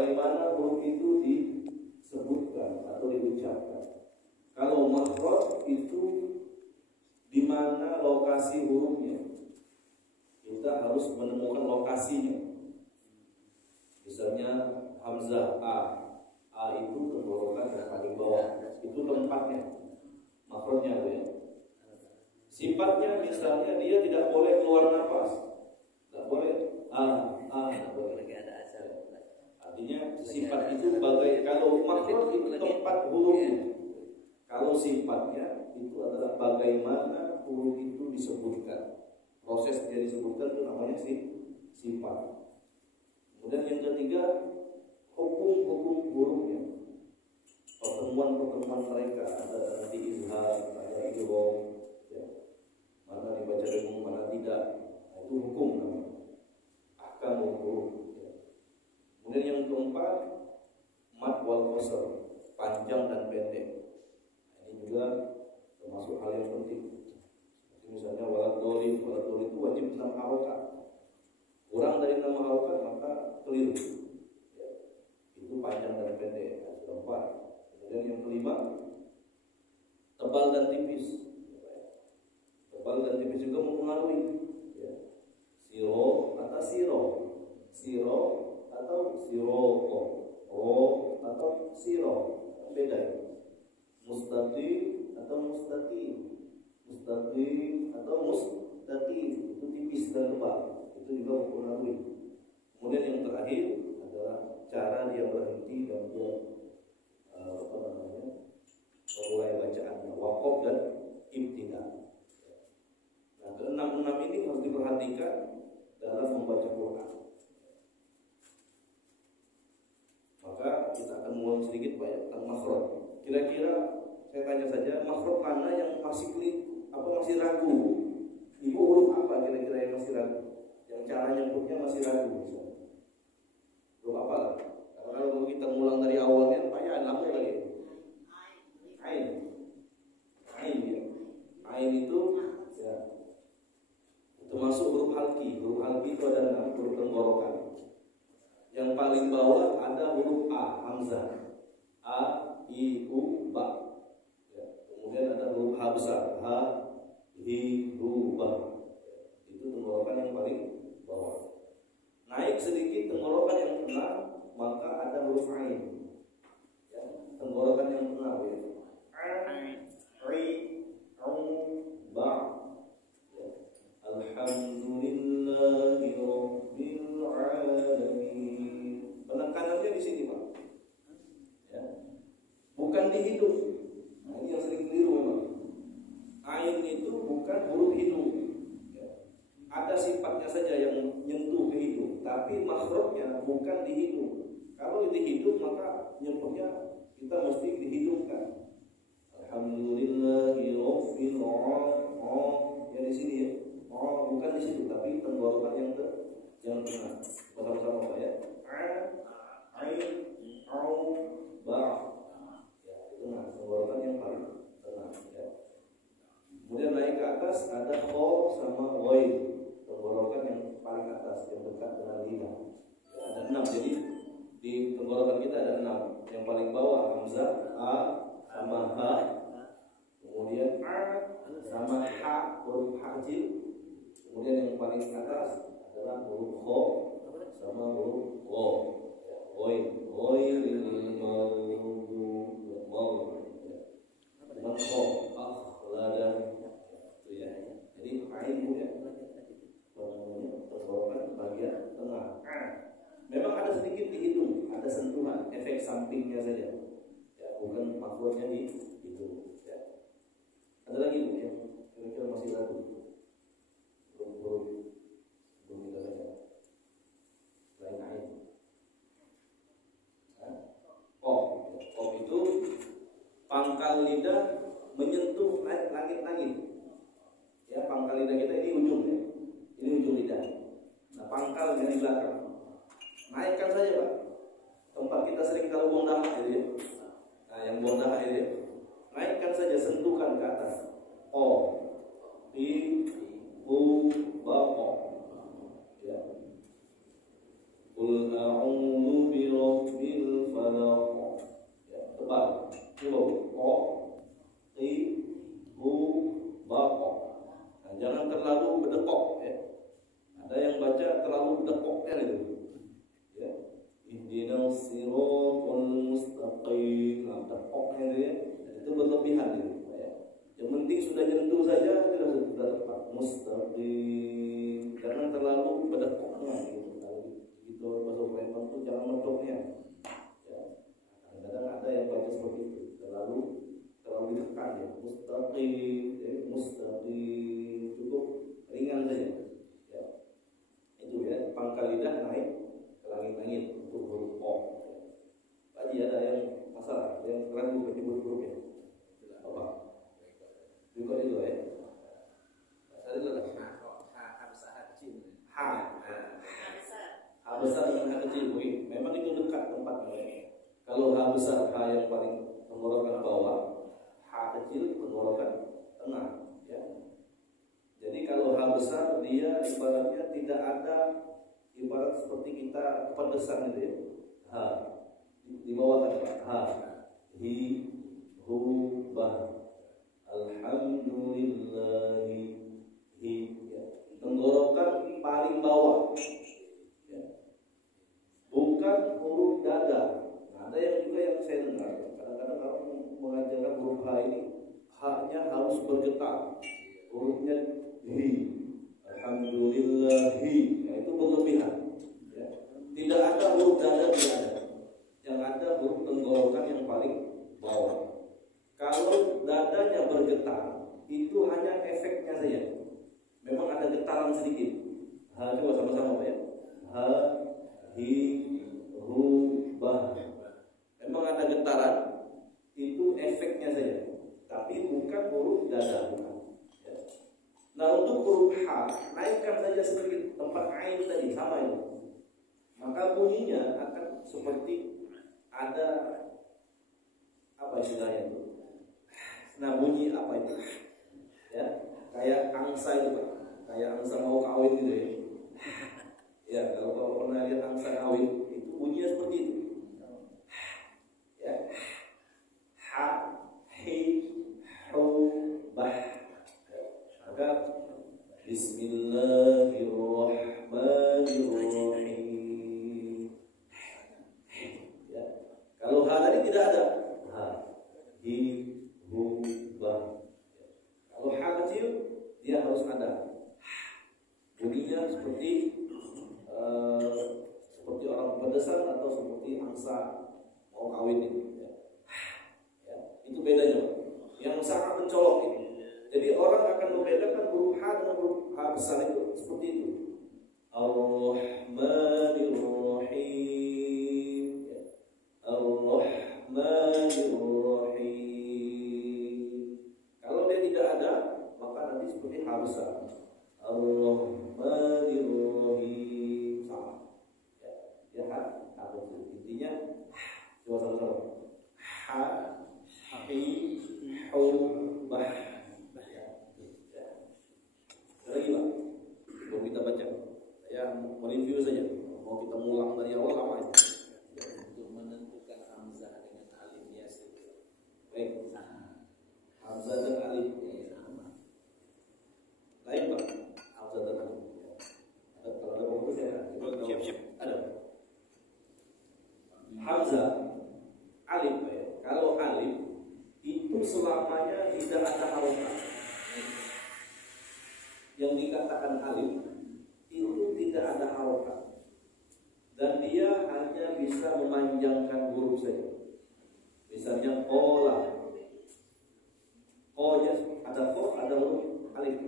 bagaimana huruf itu disebutkan atau diucapkan. Kalau makhraj itu di mana lokasi hurufnya, kita harus menemukan lokasinya. Misalnya hamzah a itu tenggorokan yang paling bawah, itu tempatnya, makhrajnya ya. Sifatnya misalnya dia tidak boleh keluar nafas, tidak boleh tidak boleh. Artinya sifat itu bagai, kalau makhraj itu tempat hurufnya. Kalau sifatnya itu adalah bagaimana huruf itu disebutkan, proses dia disebutkan itu namanya sifat. Kemudian yang ketiga, hukum-hukum hurufnya, pertemuan-pertemuan mereka, ada nanti izhar, ada idgham, ya. Mana dibaca dengan mana tidak, itu hukum namanya, ahkam huruf. Ya. Kemudian yang keempat, mad wal qasr, panjang dan pendek. Ini juga termasuk hal yang penting. Misalnya walad dolin itu wajib 6 harokat. Kurang dari 6 harokat maka keliru. Ya. Itu panjang dan pendek. Keempat. Kemudian yang kelima, tebal dan tipis. Tebal dan tipis juga mempengaruhi. Ya. Siro atau siro, siro atau siroko, atau siro, beda ya. Mustaqim atau mustaqim, mustaqim atau mustaqim, itu tipis dan tebal, itu juga mempengaruhi. Kemudian yang terakhir adalah cara dia berhenti dan dia memulai bacaannya, waqaf dan ibtida. Nah, keenam-enam ini harus diperhatikan dalam membaca Quran. Maka kita akan mulai sedikit banyak tentang makhraj. Kira-kira saya tanya saja, makhraj mana yang masih ragu? Ibu huruf apa kira-kira yang masih ragu? Yang cara nyebutnya masih ragu misalnya. Huruf apa? Karena kalau kita ngulang dari awalnya, payah lama lagi. Ain. Ain ya. Ain itu ya, termasuk huruf halqi. Huruf halqi itu ada 6 huruf tenggorokan. Yang paling bawah ada huruf A, hamzah. A, I, U, Ba. Ya. Kemudian ada huruf H besar, H, Hi, Hu, Ba. Itu tenggorokan yang paling bawah. Naik sedikit tenggorokan yang tengah, maka ada huruf Ain. Ya. Tenggorokan yang tengah ya. Ri, Ru, Ba. Ya. Alhamdulillahi Rabbil Alamin. Penekanannya di sini Pak. Ya. Bukan di hidung. Nah, ini yang sering keliru memang. Ain itu bukan huruf hidung. Ya. Ada sifatnya saja yang menyentuh ke hidung, tapi makhrajnya bukan di hidung. Kalau di hidung maka nyebutnya kita mesti dihidungkan. Alhamdulillahi Rabbil Alamin. Ya di sini ya. Bukan di situ, tapi tenggorokan yang tengah. Bersama-sama Pak ya. Ain, Au, Ba. Ya, itu nah, tenggorokan yang paling tengah ya. Kemudian naik ke atas ada kho sama ghain. Tenggorokan yang paling atas yang dekat dengan lidah. Ya, ada 6. Jadi di tenggorokan kita ada 6. Yang paling bawah hamzah, A sama H. Kemudian A sama H, huruf H kecil. Kemudian yang paling atas adalah huruf kho sama huruf gho. Ghain, ghairil maghdubi dengan kho, akhlada itu ya. Jadi ain ya. Tenggorokan bagian tengah. Memang ada sedikit di hidung, ada sentuhan, efek sampingnya saja. Ya, bukan makhluknya di hidung. Ya. Ada lagi Bu yang kira-kira masih ragu? Belum kita baca. Selain ain. Qaf itu pangkal lidah menyentuh langit-langit. Ya, pangkal lidah kita ini ujung ya. Ini ujung lidah. Nah, pangkalnya di belakang. Naikkan saja Pak. Tempat kita sering kalau buang dahak itu ya. Nah, yang buang dahak itu ya. Naikkan saja, sentuhkan ke atas. O, I, U, Ba, O. Ya. Qul a'udzu bi yang sekarang nyebut huruf ya. Apa? Juga itu ya. Tadi lah. Ha besar ha kecil. Ha besar dengan ha kecil. Memang itu dekat tempatnya. Kalau ha besar, ha yang paling tenggorokan bawah, ha kecil tenggorokan tengah, ya. Jadi kalau ha besar dia ibaratnya tidak ada, ibarat seperti kita tempat besar gitu ya. Ha di bawah ada ha, hi, hu, bah, alhamdulillahi, hi, ya. Tenggorokan paling bawah, ya. Bukan huruf dada. Ada yang juga yang saya dengar, kadang-kadang orang mengajarkan huruf H ini, H-nya harus bergetar, hurufnya hi, alhamdulillahi, nah, itu berlebihan. Ya. Tidak ada huruf dada, tidak ada. Yang ada huruf tenggorokan yang paling bawah. Kalau dadanya bergetar, itu hanya efeknya saja. Memang ada getaran sedikit. Ha, coba sama-sama Pak ya. Ha, hi, hu, bah. Memang ada getaran, itu efeknya saja, tapi bukan huruf dada. Ya. Nah untuk huruf H, naikkan saja sedikit tempat ain tadi, sama itu. Maka bunyinya akan seperti ada apa istilahnya itu. Nah bunyi apa itu? Ya, kayak angsa itu Pak, kayak angsa mau kawin gitu ya. Ya kalau pernah lihat angsa kawin, itu bunyinya seperti itu. Ya. Ha, hi, hu, bah. Maka Bismillahirrahmanirrahim. Ya. Kalau ha tadi tidak ada. Ha, hi, hu, bah. Kalau ha kecil dia harus ada. Bunyinya seperti orang pedesaan atau seperti angsa mau kawin itu, ya. Ya, itu bedanya. Yang sangat mencolok ini. Jadi orang akan membedakan huruf H dengan huruf H besar itu seperti itu. Ar-Rahmanir-Rahim. Ya. Ar-Rahmanir-Rahim. Kalau dia tidak ada, maka nanti seperti H besar. Ar-Rahmanir-Rahim. Sama. Ya, ya H kecil. Intinya coba sama-sama. Ha, hi, hu, bah. Lagi Pak, mau kita baca. Saya mereview saja. Mau kita ngulang dari awal lama aja. Untuk menentukan hamzah dengan alif biasa. Baik. Hamzah dan alif. Lain Pak. Hamzah dan alif. Ada kalau ada waktu saya. Siap. Ada. Hamzah, alif ya. Kalau alif itu selamanya tidak ada harokat. Yang dikatakan alif itu tidak ada harokat dan dia hanya bisa memanjangkan huruf saja. Misalnya kola, ko-nya ada ko, ada huruf alif.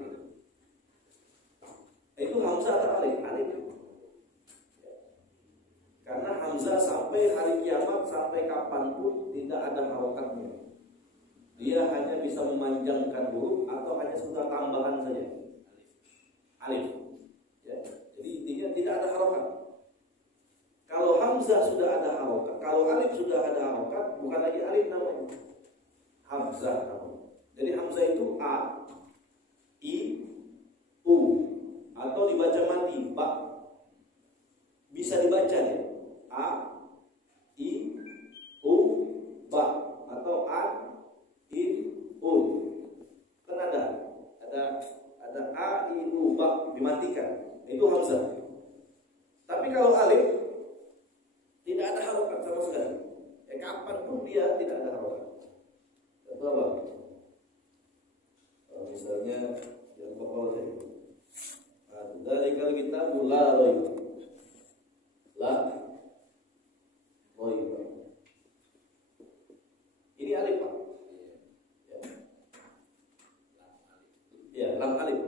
Itu hamzah atau alif? Alif. Karena hamzah sampai hari kiamat, sampai kapanpun tidak ada harokatnya. Dia hanya bisa memanjangkan huruf atau hanya sekedar tambahan saja. Alif. Ya. Jadi intinya tidak ada harokat. Kalau hamzah sudah ada harokat, kalau alif sudah ada harokat, bukan lagi alif namanya. Hamzah namanya. Jadi hamzah itu a, i, u, atau dibaca mati ba. Bisa dibaca ya. A, i, u, ba, atau a, i, u. Kan ada a, i, u, ba dimatikan. Itu hamzah. Tapi kalau alif tidak ada harokat sama sekali. Kapanpun dia tidak ada harokat. Contoh apa? Misalnya yang pokok saja. Dari kalau kita la roy, la roy. Ini alif Pak. Ya, lam alif.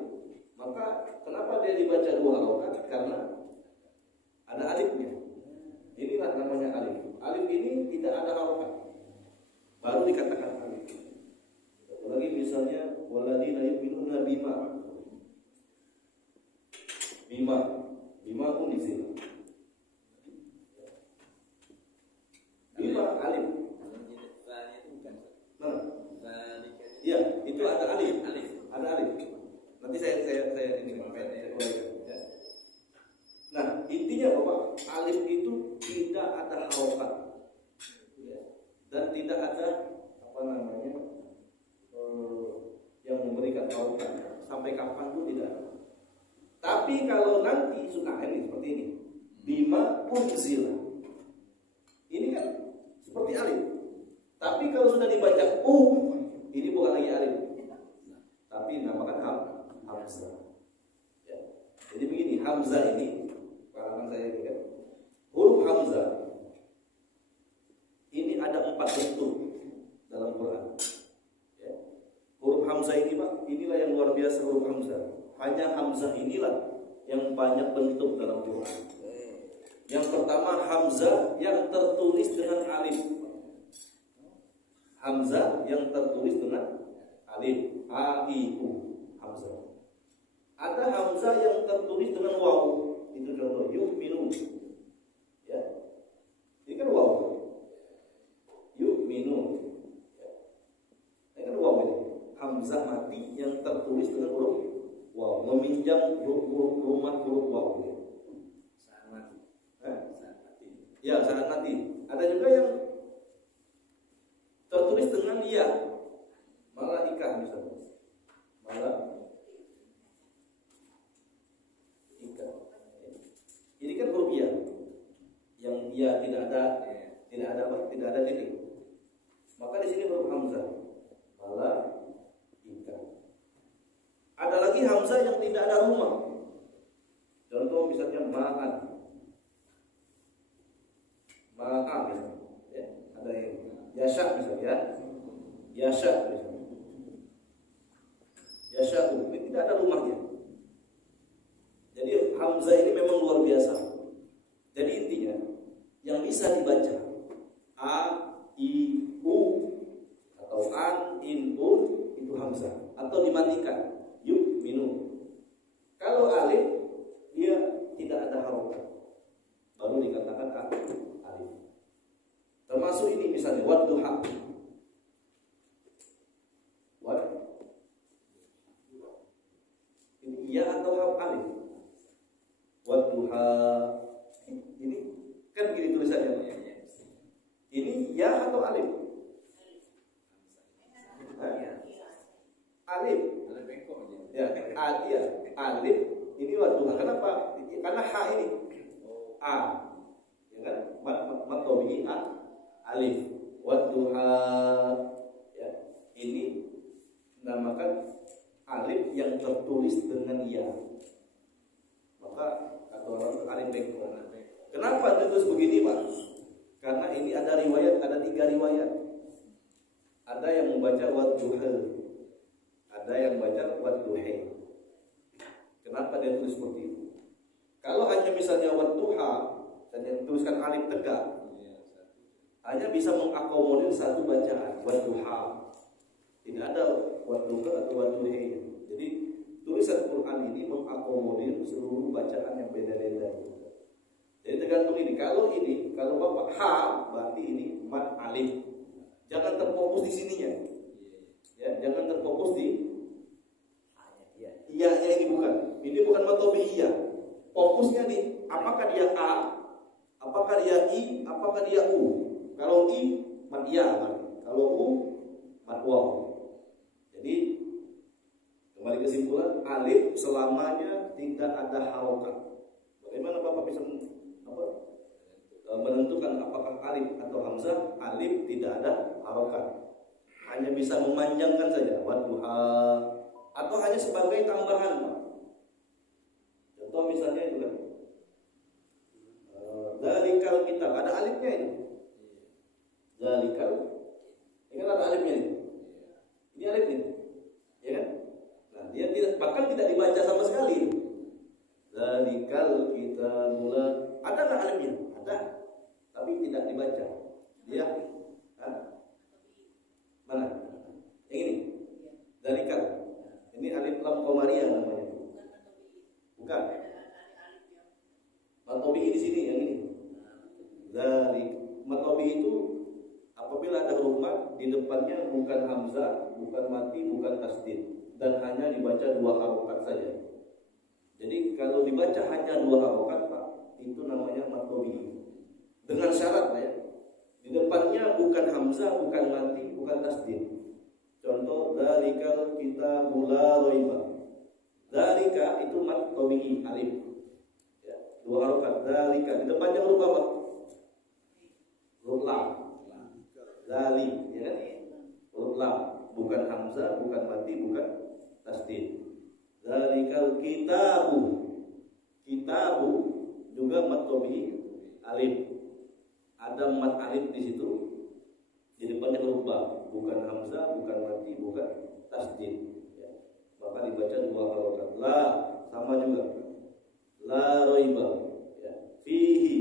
Maka kenapa dia dibaca dua harokat? Karena ada alifnya. Inilah namanya alif. Alif ini tidak ada harokat. baru dikatakan alif. Lagi misalnya waladina yu'minuna bima pun di sini. Bima alif. Mana? Iya, itu ada alif. Ada alif. Nanti saya ini saya uraikan. Ya. Nah, intinya Bapak, alif itu tidak ada harokat. Ya. Dan tidak ada yang memberikan harokat sampai kapan pun tidak. Tapi kalau nanti sunnah ini seperti ini, bima unzila, ini kan seperti alif. Tapi kalau sudah dibaca ini bukan lagi alif, tapi dinamakan hamzah. Ya. Jadi begini, hamzah ini, pengalaman saya ini kan, huruf hamzah ini ada 4 bentuk dalam Quran. Ya. Huruf hamzah ini Pak, inilah yang luar biasa huruf hamzah. Hanya hamzah inilah yang banyak bentuk dalam Quran. Yang pertama hamzah yang tertulis dengan alif. Hamzah yang tertulis dengan alif, a i u, hamzah. Ada hamzah yang tertulis dengan waw. Itu contoh yu'minu. Ya. Ini kan waw. Yu'minu. Ya. Ini kan waw ini. Hamzah mati yang tertulis dengan huruf waw, meminjam rumah huruf waw. Saat mati. Ya, saat mati. Ada juga yang tertulis dengan ya, malaikah misalnya, malaikah. Ini kan huruf ya, yang ya tidak ada titik. Maka di sini huruf hamzah, malaikah. Ada lagi hamzah yang tidak ada rumah. Contoh misalnya ma'an misalnya, ya, ada yang yasha misalnya, yasha misalnya, yasha ini tidak ada rumahnya. Jadi hamzah ini memang luar biasa. Jadi intinya yang bisa dibaca a, i, u atau an, in, un itu hamzah atau dimatikan yuk minum. Kalau alif dia tidak ada harokat, baru dikatakan alif. Termasuk ini misalnya wadduha. Ini ya atau alif. Wadduha. Ini kan begini tulisannya. Ini ya atau alif? Alif. Ya, alif. Ini wadduha. Kenapa? Karena ha ini. A. Ya kan? Matobi a. Alif. Wadduha. Ya, ini dinamakan alif yang tertulis dengan ya. Maka kata orang alif bengkok. Kenapa ditulis begini Pak? Karena ini ada riwayat, ada 3 riwayat. Ada yang membaca wadduha, ada yang baca wadduha. Kenapa dia tulis seperti itu? Kalau hanya misalnya wadduha dan yang tuliskan alif tegak, hanya bisa mengakomodir satu bacaan wadduha. Tidak ada wadduha atau wadduha. Jadi tulisan Quran ini mengakomodir seluruh bacaan yang beda-beda. Jadi tergantung ini. Kalau Bapak ha berarti ini mad alif. Jangan terfokus di sininya. Ya, jangan terfokus di iya-nya ini bukan. Ini bukan matobiyah. Fokusnya di apakah dia a, apakah dia i, apakah dia u. Kalau i mad ya, kalau u mad waw. Jadi kembali kesimpulan, alif selamanya tidak ada harokat. Bagaimana Bapak bisa menentukan apakah alif atau hamzah? Alif tidak ada harokat, hanya bisa memanjangkan saja wadduha, atau hanya sebagai tambahan Pak. Contoh misalnya itu kan zalikal kitab, ada alifnya ini. Zalikal, ini kan ada alifnya ini. Ini alif ini, ya kan? Nah, dia bahkan tidak dibaca sama sekali. Zalikal kitabula, ada nggak alifnya? Ada, tapi tidak dibaca. Dia mat tabii itu apabila ada huruf mat di depannya bukan hamzah, bukan mati, bukan tasdid, dan hanya dibaca 2 harokat saja. Jadi kalau dibaca hanya 2 harokat Pak, itu namanya mat tabii. Dengan syarat ya, di depannya bukan hamzah, bukan mati, bukan tasdid. Contoh, dzalikal kitabul la raiba. Dzalika itu mat tabii alif. Ya, 2 harokat. Dzalika di depannya huruf apa? Huruf lam. Dzali, ya kan? Huruf lam, bukan hamzah, bukan mati, bukan tasdid. Dzalikal kitabu. Kitabu juga mat tabii alif. Ada mat alif di situ. Di depannya huruf ba, bukan hamzah, bukan mati, bukan tasdid. Ya. Maka dibaca 2 harokat. La sama juga. La raiba. Ya. Fihi.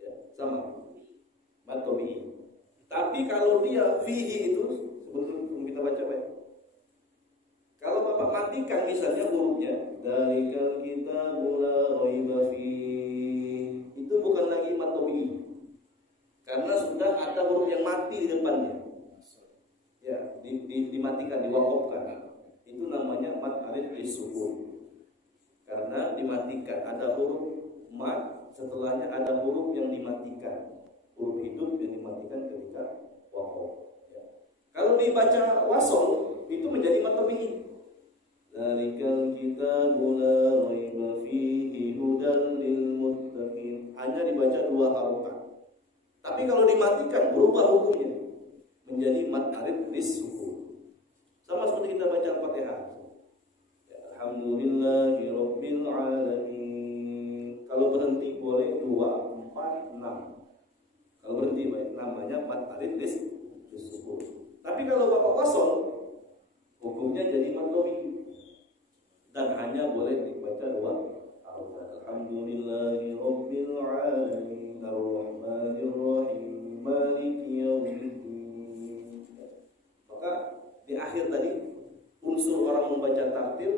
Ya, sama. Mat tabii. Tapi kalau dia fihi itu sebelum kita baca baik. Kalau Bapak matikan misalnya hurufnya dzalikal kitabul la raiba fihi, itu bukan lagi mat tabii. Karena sudah ada huruf yang mati di depannya. Ya, dimatikan, diwakafkan. Itu namanya mat alif lisukun. Karena dimatikan, ada huruf mat, setelahnya ada huruf yang dimatikan. Huruf hidup yang dimatikan ketika wakaf. Ya. Kalau dibaca wasol, itu menjadi mat tabii. Dzalikal kitabul la raiba fihi hudal lil muttaqin. Hanya dibaca 2 harokat. Tapi kalau dimatikan berubah hukumnya menjadi mat alif lisukun. Sama seperti kita baca Al-Fatihah. Ya, alhamdulillahi rabbil alamin. Kalau berhenti boleh 2, 4, 6. Kalau berhenti baik namanya mat alif lisukun. Tapi kalau Bapak wasol hukumnya jadi mat tabii. Dan hanya boleh dibaca 2 harokat. Alhamdulillahi rabbil alamin. Ar-Rahmanir Rahim Maliki Yaumiddin. Maka di akhir tadi unsur orang membaca tartil,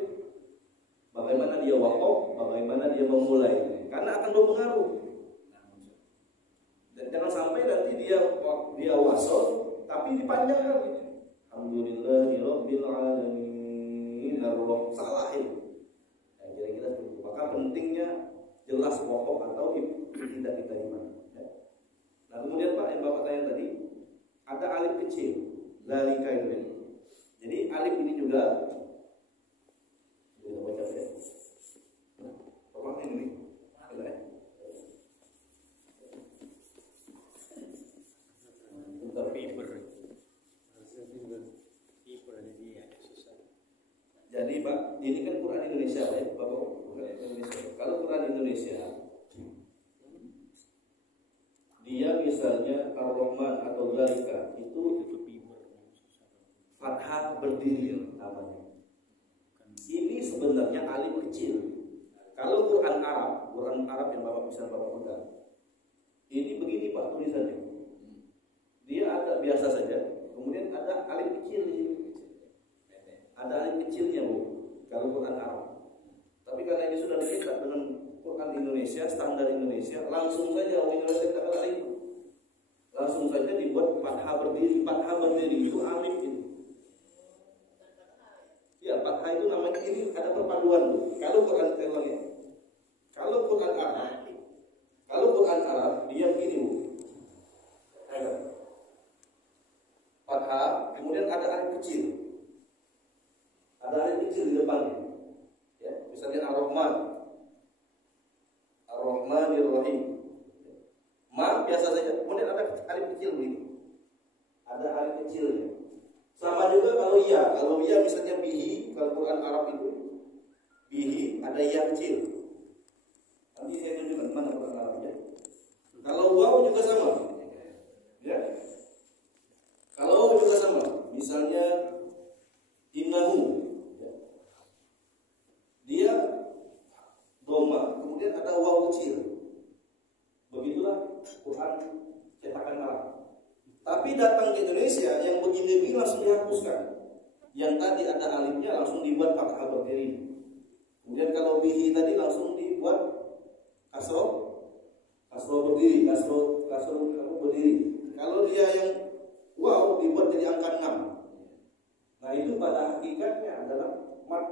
bagaimana dia wakaf, bagaimana dia memulai, karena akan berpengaruh. Dan jangan sampai nanti dia wasol tapi dipanjangkan. Alhamdulillahirabbil alamin. Salah ini. Ya, kira-kira seperti itu. Maka pentingnya jelas wakaf atau tidak diterima. Ya. Nah kemudian Pak yang Bapak tanya tadi, ada alif kecil, dzalika itu ya. Jadi alif ini juga kita baca ya. Bapak ini ada ya. Bentar fiber. Jadi Pak, ini kan Quran Indonesia Pak ya, Bapak Quran Indonesia. Kalau Quran Indonesia dia misalnya Ar-Rahman atau Dzalika itu fathah berdiri namanya. Ini sebenarnya alif kecil. Kalau Quran Arab yang Bapak bisa Bapak pegang, ini begini Pak tulisannya. Dia ada biasa saja, kemudian ada alif kecil di sini. Ada alif kecilnya Bu. Kalau Quran Arab. Tapi karena ini sudah dicetak dengan Quran Indonesia, standar Indonesia, langsung saja Indonesia kita alif. Langsung saja dibuat fathah berdiri. Fathah berdiri itu alif itu. Ya, fathah itu namanya, ini ada perpaduan Bu. Kalau Quran ya. Kalau Quran Arab dia gini Bu. Fathah, kemudian ada alif kecil. Ada alif kecil di depannya. Ya, misalnya Ar-Rahman. Ar-Rahmanir Rahim. Ma biasa saja. Kemudian ada alif kecil begini. Ada alif kecilnya. Sama juga kalau ya. Kalau ya misalnya bihi, kalau Quran Arab itu bihi ada ya kecil. Nanti saya tunjukkan mana Quran Arabnya. Kalau waw juga sama. Ya. Kalau waw juga sama. Misalnya innahu. Dia doma, kemudian ada waw kecil. Begitulah Quran cetakan Arab. Tapi datang ke Indonesia yang begini-begini langsung dihapuskan. Yang tadi ada alifnya langsung dibuat fathah berdiri. Kemudian kalau bihi tadi langsung dibuat kasroh berdiri, kasroh berdiri. Kalau dia yang waw dibuat jadi angka 6. Nah itu pada hakikatnya adalah mat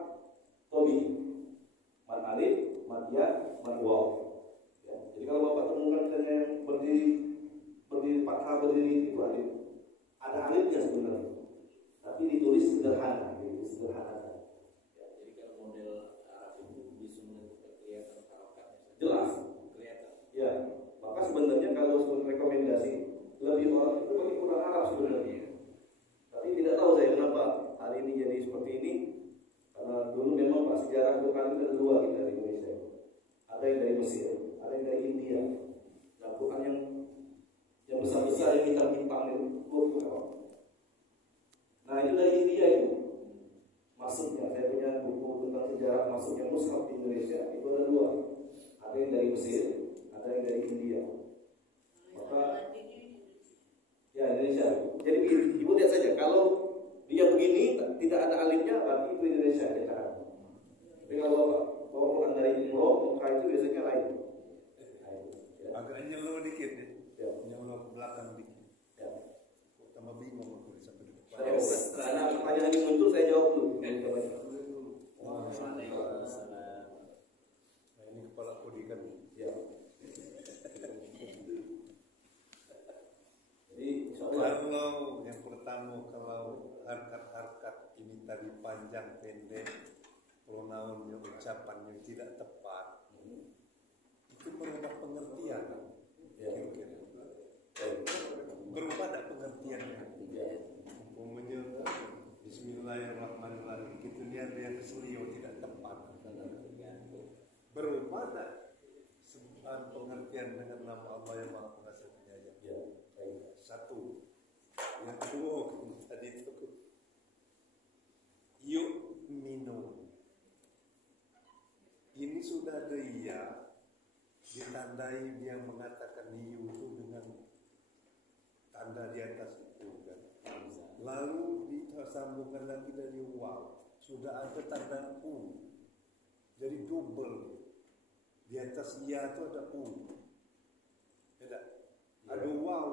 tobi, mat alif, mat ya, mat waw. Ya. Jadi kalau Bapak temukan misalnya yang berdiri fathah berdiri itu alif, ada alifnya sebenarnya, tapi ditulis sederhana, sederhana. Ya, jadi kalau model Arab itu bisa menentukan kelihatan harokatnya. Jelas. Kelihatan. Ya, maka sebenarnya kalau rekomendasi lebih orang itu pakai Quran Arab sebenarnya. Tapi tidak tahu saya kenapa hari ini jadi seperti ini. Karena dulu memang Pak sejarah itu kan ada dua kita di Indonesia. Ada yang dari Mesir, ada yang dari India. Nah, Quran yang besar-besar yang hitam-hitam itu nah itu dari India itu. Masuknya saya punya buku tentang sejarah masuknya mushaf di Indonesia itu ada dua. Ada yang dari Mesir, ada yang dari India. Maka ya Indonesia. Jadi ibu lihat saja kalau dia begini tidak ada alifnya berarti itu Indonesia kita. Tapi kalau bawa Quran dari Imro, muka itu biasanya lain. Agak nyelur dikit ya. Ya. Nyelur ke belakang dikit. Ya. Tambah bingung aku sampai di depan. Karena pertanyaan ini muncul saya jawab dulu. Waalaikumsalam. Nah ini kepala kodi kan. Ya. Jadi insyaallah Kalau yang pertama kalau harkat-harkat ini tadi panjang pendek, pronounnya ucapannya tidak tepat, itu berubah pengertian. ya. Berubah ada pengertiannya. Ya. Umpamanya Bismillahirrahmanirrahim itu lihat dia keselio tidak tepat. Berubah ada pengertian dengan nama Allah yang Maha Pengasih Penyayang. Ya. Baik. Satu. Yang kedua tadi itu yuk minum. Ini sudah ada iya ditandai dia mengatakan yu itu dengan tanda di atas itu kan. Lalu disambungkan lagi dari waw, sudah ada tanda u, jadi double. Di atas ya itu ada u, tidak? Ada waw,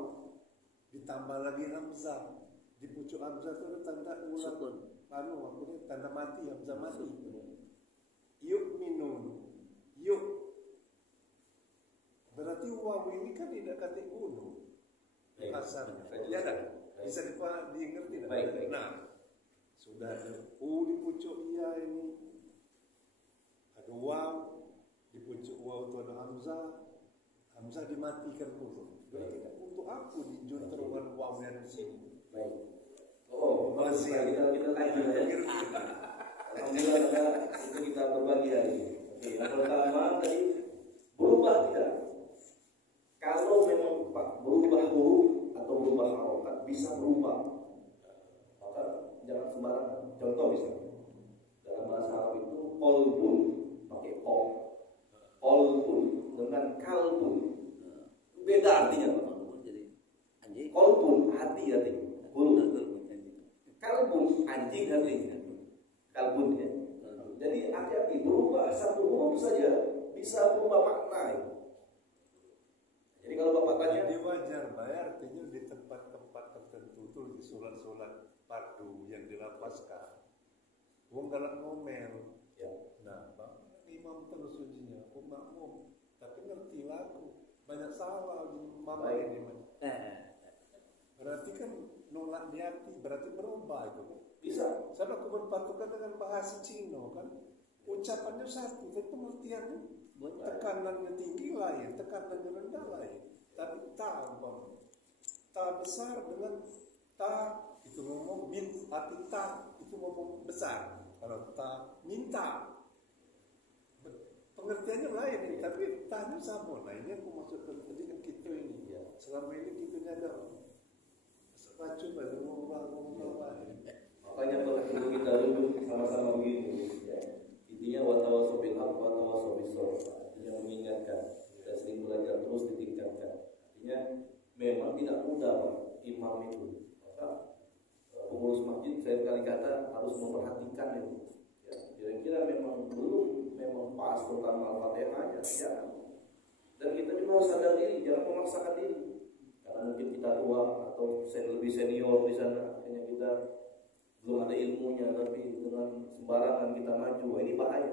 ditambah lagi hamzah. Di pucuk hamzah itu ada tanda ulang, tanda mati, hamzah mati. Yuk minum, yuk. Berarti waw ini kan tidak kata unu. Kasarnya, ya kan? Bisa diingat tidak? Baik. Nah, sudah ada u di pucuk iya ini, ada waw di pucuk waw itu ada hamzah dimatikan dulu. Berarti untuk aku dijunturkan waw yang di sini. Baik. Oh, Masih kita lagi ya. Alhamdulillah itu kita berbagi hari ini. Oke, yang pertama tadi berubah tidak? Kalau memang berubah huruf atau berubah harokat bisa berubah, maka jangan sembarangan. Contoh misalnya dalam bahasa Arab itu qalbun pakai qaf, qalbun dengan kalbun beda artinya. Qalbun hati, huruf. Kalbun anjing artinya. Kalbun ya. Jadi hati-hati berubah satu huruf saja bisa berubah makna. Jadi kalau Bapak tanya, Jadi wajar bayar artinya di tempat-tempat tertentu tuh di surat-surat fardu yang dilapaskan. Wong galak ngomel. ya, Nah, bang imam terus ujinya, aku makmum, tapi ngerti lagu. Banyak salah di mama Baik. ini. Berarti kan nolak di hati, berarti berubah itu. bisa. Saya aku berpatokan dengan bahasa Cina kan. Ucapannya satu, tapi pengertiannya tekanannya tinggi lain, tekanannya rendah lain. Tapi ta besar dengan ta itu ngomong min, tapi ta itu ngomong besar. Kalau ta minta pengertiannya lain, tapi tanya sama. Nah ini aku maksudkan tadi kan kita ini. Ya. Selama ini kita ada racun pada ngomong lain. Makanya perlu kita duduk sama-sama begini. Ya. Intinya watawasau bil haq watawasau bis sabr. Artinya mengingatkan dan sering belajar terus ditingkatkan. Artinya memang tidak mudah Pak, imam itu. Maka pengurus masjid saya sekali kata harus memperhatikan itu. Ya, kira-kira memang memang pas tentang Al-Fatihah aja. Ya. Dan kita juga harus sadar diri, jangan memaksakan diri. Karena karena mungkin kita tua atau lebih senior di sana, akhirnya kita belum ada ilmunya, tapi dengan sembarangan kita maju, wah ini bahaya.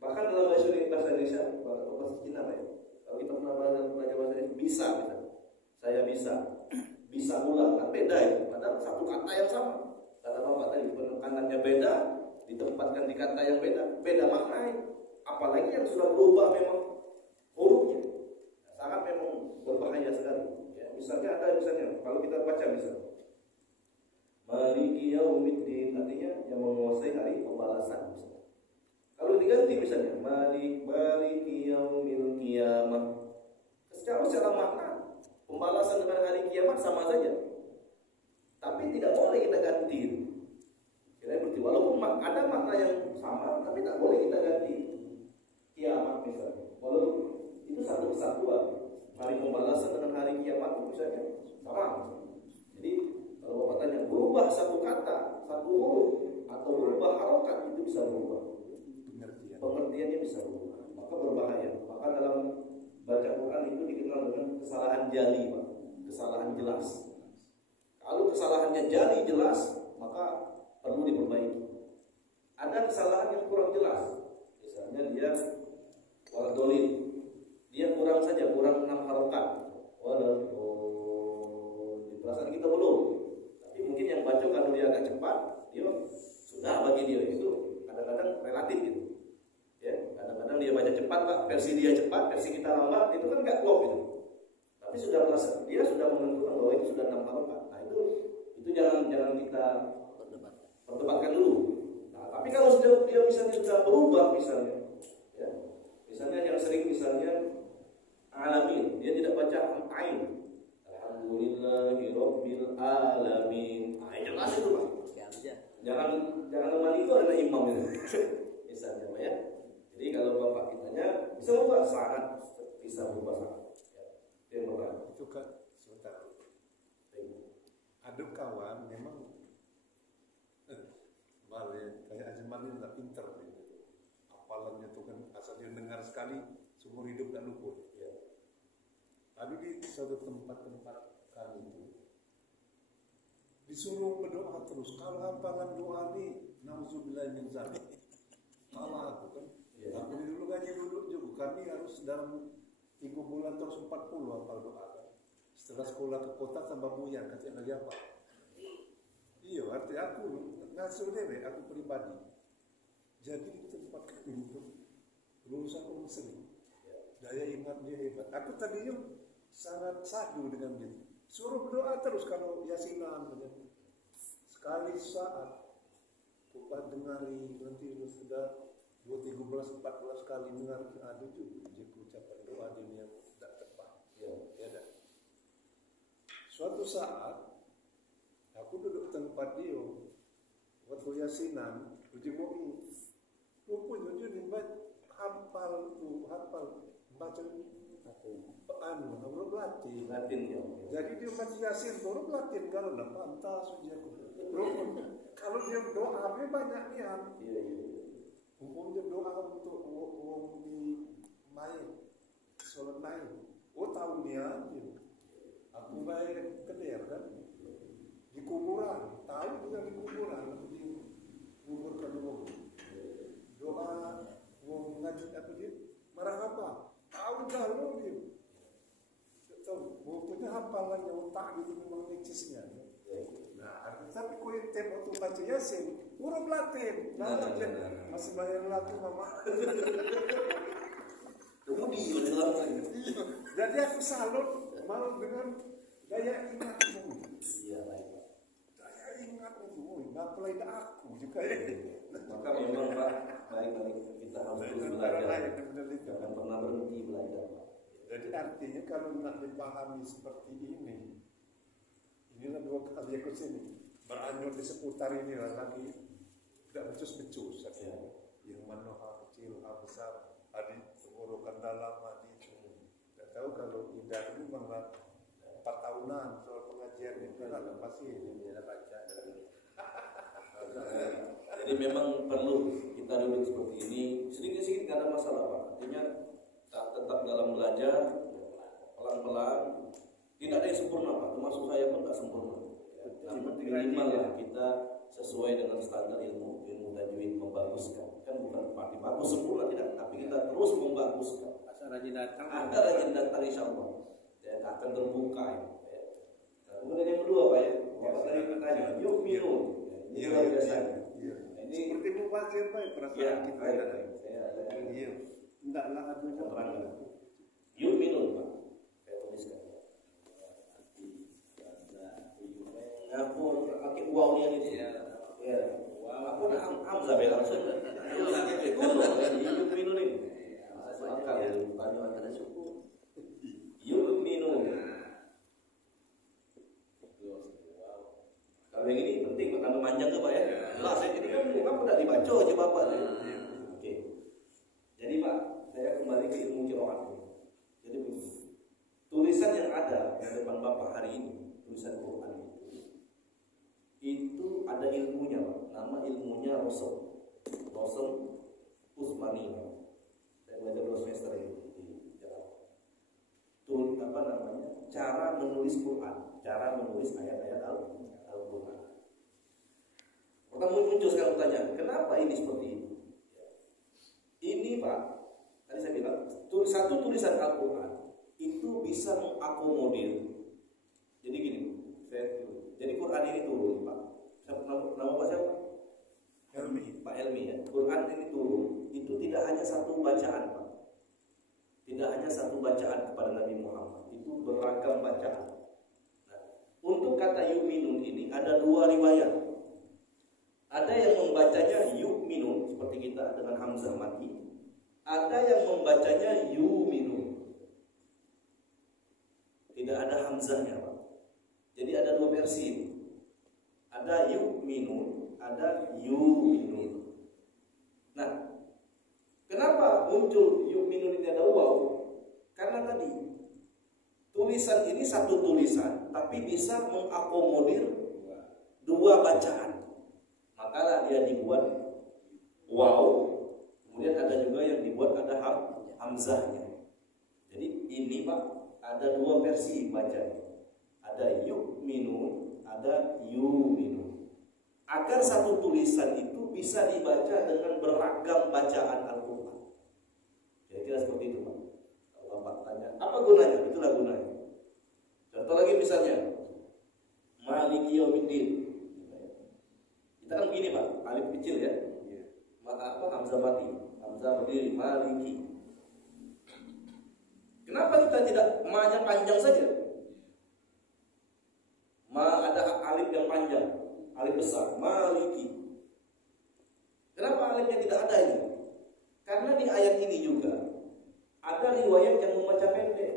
Bahkan dalam bahasa Indonesia atau bahasa Cina ya, kalau kita pernah belajar bahasa Indonesia, bisa misalnya, saya bisa ulang, kan beda ya, padahal satu kata yang sama. Kata bapak tadi penekanannya beda, ditempatkan di kata yang beda maknanya. Apalagi yang sudah berubah memang hurufnya, sangat memang berbahaya sekali. Ya, misalnya kalau kita baca misalnya Maliki Yaumiddin, artinya yang menguasai hari pembalasan misalnya. Kalau diganti misalnya Maliki Yaumil Qiyamah, secara makna pembalasan dengan hari kiamat sama saja. Tapi tidak boleh kita ganti. Kira berarti walaupun ada makna yang sama, tapi tak boleh kita ganti. Kiamat misalnya, walaupun itu satu kesatuan. Hari pembalasan dengan hari kiamat itu misalnya sama. Jadi kalau bapak tanya berubah satu kata, satu huruf, atau berubah harokat, itu bisa berubah. Pengertiannya bisa berubah, maka berbahaya. Maka dalam baca Quran itu dikenal dengan kesalahan jali, Pak. Kesalahan jelas. Kalau kesalahannya jali jelas, maka perlu diperbaiki. Ada kesalahan yang kurang jelas, misalnya dia waladolin, dia kurang 6 harokat. Di perasaan kita belum, tapi mungkin yang baca kalau dia agak cepat, dia sudah bagi dia itu kadang-kadang relatif gitu. Ya, kadang-kadang dia baca cepat, Pak, versi dia cepat, versi kita lambat, itu kan nggak klop gitu. Tapi dia sudah menentukan bahwa itu sudah 6 harokat. Nah itu jangan kita perdebatkan dulu. Nah, tapi kalau dia misalnya sudah berubah misalnya, ya, misalnya yang sering misalnya alamin, dia tidak baca ain. Alhamdulillahirabbil alamin. Nah, jelas itu, Pak. Jangan teman itu adalah imam itu. Misalnya, Pak ya. Jadi kalau Bapak kitanya bisa berubah sangat. Ya, yang pertama. Itu kan sebentar. Ada kawan memang kayak Azman ini nggak pinter gitu. Hafalannya tuh kan asal dia dengar sekali seumur hidup tak luput. Ya. Tapi di suatu tempat kami itu disuruh berdoa terus. Kalau hafalan doa ini nauzubillah min zalik. Malah aku kan. Ya. Aku dulu gaji duduk juga. Kami harus dalam 3 bulan terus 40 hafal doa kan. Setelah sekolah ke kota tambah buyar, katanya lagi apa? Iya, arti aku ngasuh dewe, aku pribadi. Jadi di tempat kami itu lulusan Mesir. Daya ingat dia hebat. Aku tadinya sangat sadu dengan dia. Suruh berdoa terus kalau yasinan. Sekali saat kita dengari nanti sudah 13, 14 kali dengar ada juga dia ucapan doa dia yang tidak tepat. Ya, ada. Suatu saat aku duduk tempat dia waktu yasinan, ujung rupanya dia dibaca hafal baca huruf Latin ya. Jadi dia baca Yasin huruf Latin kalau nak pantas dia. Kalau dia doa dia banyak niat. Iya. Umumnya doa untuk wong di main, sholat main. Oh tahu dia aja. Aku baik keder kan. Di kuburan, tahu juga di kuburan, di kuburkan wong. Doa wong ngaji apa dia? Marah apa? Tahu kalau dia. Tahu, pokoknya hafalannya otak itu memang nicisnya. Nah, tapi kau yang waktu baca Yasin, huruf Latin. Nah, masih bayar Latin mama. Jadi aku salut malu dengan daya ingatmu. Iya, baik. Daya ingatmu, apalagi aku juga ya. Maka memang Pak, baik kita harus terus belajar. Jangan pernah berhenti belajar. Jadi artinya kalau nak dipahami seperti ini, inilah 2 kali aku sini beranyur di seputar ini lagi tidak becus-becus ya. Yang mana hal kecil, hal besar, adik tenggorokan dalam, adik tidak tahu kalau indah itu memang 4 tahunan soal pengajian itu kan pasti dia baca. Jadi memang perlu kita duduk seperti ini sedikit-sedikit nggak ada masalah Pak. Artinya tetap dalam belajar pelan-pelan Tidak ada yang sempurna Pak, termasuk saya pun tak sempurna. Namun minimal lah kita sesuai dengan standar ilmu tajwid, membaguskan. Kan bukan berarti bagus sempurna tidak, tapi kita terus membaguskan. Asal rajin datang. Ada rajin datang insya Allah, ya, akan terbuka. Ya. Nah, kemudian yang kedua Pak ya, Bapak tadi bertanya, yuk minum. Ini luar biasa. Ini seperti mubazir Pak ya perasaan Ya, kita. saya Iya. Tidaklah ada terangkan. Yuk minum Pak. Saya tuliskan. Aku pakai wow nya ini. Ya. Aku nak Hamzah bilang sudah. Yuk minum ini. Maka tanya antara suku. Yuk minum. Kalau yang ini penting, tambah panjang ke Pak ya. Jelas ini kan kamu udah dibaca coba Pak. Oke. Jadi Pak, saya kembali ke ilmu qiraat. Jadi tulisan yang ada di depan Bapak hari ini, tulisan Quran itu ada ilmunya Pak. Nama ilmunya Rosem Usmani Pak. Saya belajar 2 semester itu di Jakarta. Apa namanya? Cara menulis Quran, cara menulis ayat-ayat Al-Quran. Pertama muncul sekarang pertanyaan, kenapa ini seperti ini? Ini Pak, tadi saya bilang, satu tulisan Al-Quran itu bisa mengakomodir. Jadi gini, jadi Quran ini turun Pak. Nama Pak siapa? Helmi. Pak Helmi ya. Quran ini turun, itu tidak hanya satu bacaan Pak. Tidak hanya satu bacaan kepada Nabi Muhammad, itu beragam bacaan. Nah, untuk kata yu'minun ini ada 2 riwayat. Ada yang membacanya yu'minun seperti kita dengan hamzah mati. Ada yang membacanya yu'minun. Tidak ada hamzahnya Pak. Jadi ada 2 versi. Ada yu'minun, ada yu'minun. Nah, kenapa muncul yu'minun ini ada waw? Karena tadi tulisan ini satu tulisan tapi bisa mengakomodir 2 bacaan. Maka dia dibuat waw. Kemudian ada juga yang dibuat ada hamzahnya. Jadi ini Pak ada 2 versi bacanya. Ada yu'minun, ada yu'minun. Agar satu tulisan itu bisa dibaca dengan beragam bacaan Al-Quran. Kira-kira seperti itu Pak. Kalau Bapak tanya, apa gunanya? Itulah gunanya. Contoh lagi misalnya, Maliki Yaumiddin. Kita kan begini Pak, alif kecil ya. Hamzah mati, hamzah berdiri, Maliki. Kenapa kita tidak ma-nya panjang saja? Ma ada alif yang panjang, alif besar, Maliki. Kenapa alifnya tidak ada ini? Karena di ayat ini juga ada riwayat yang membaca pendek.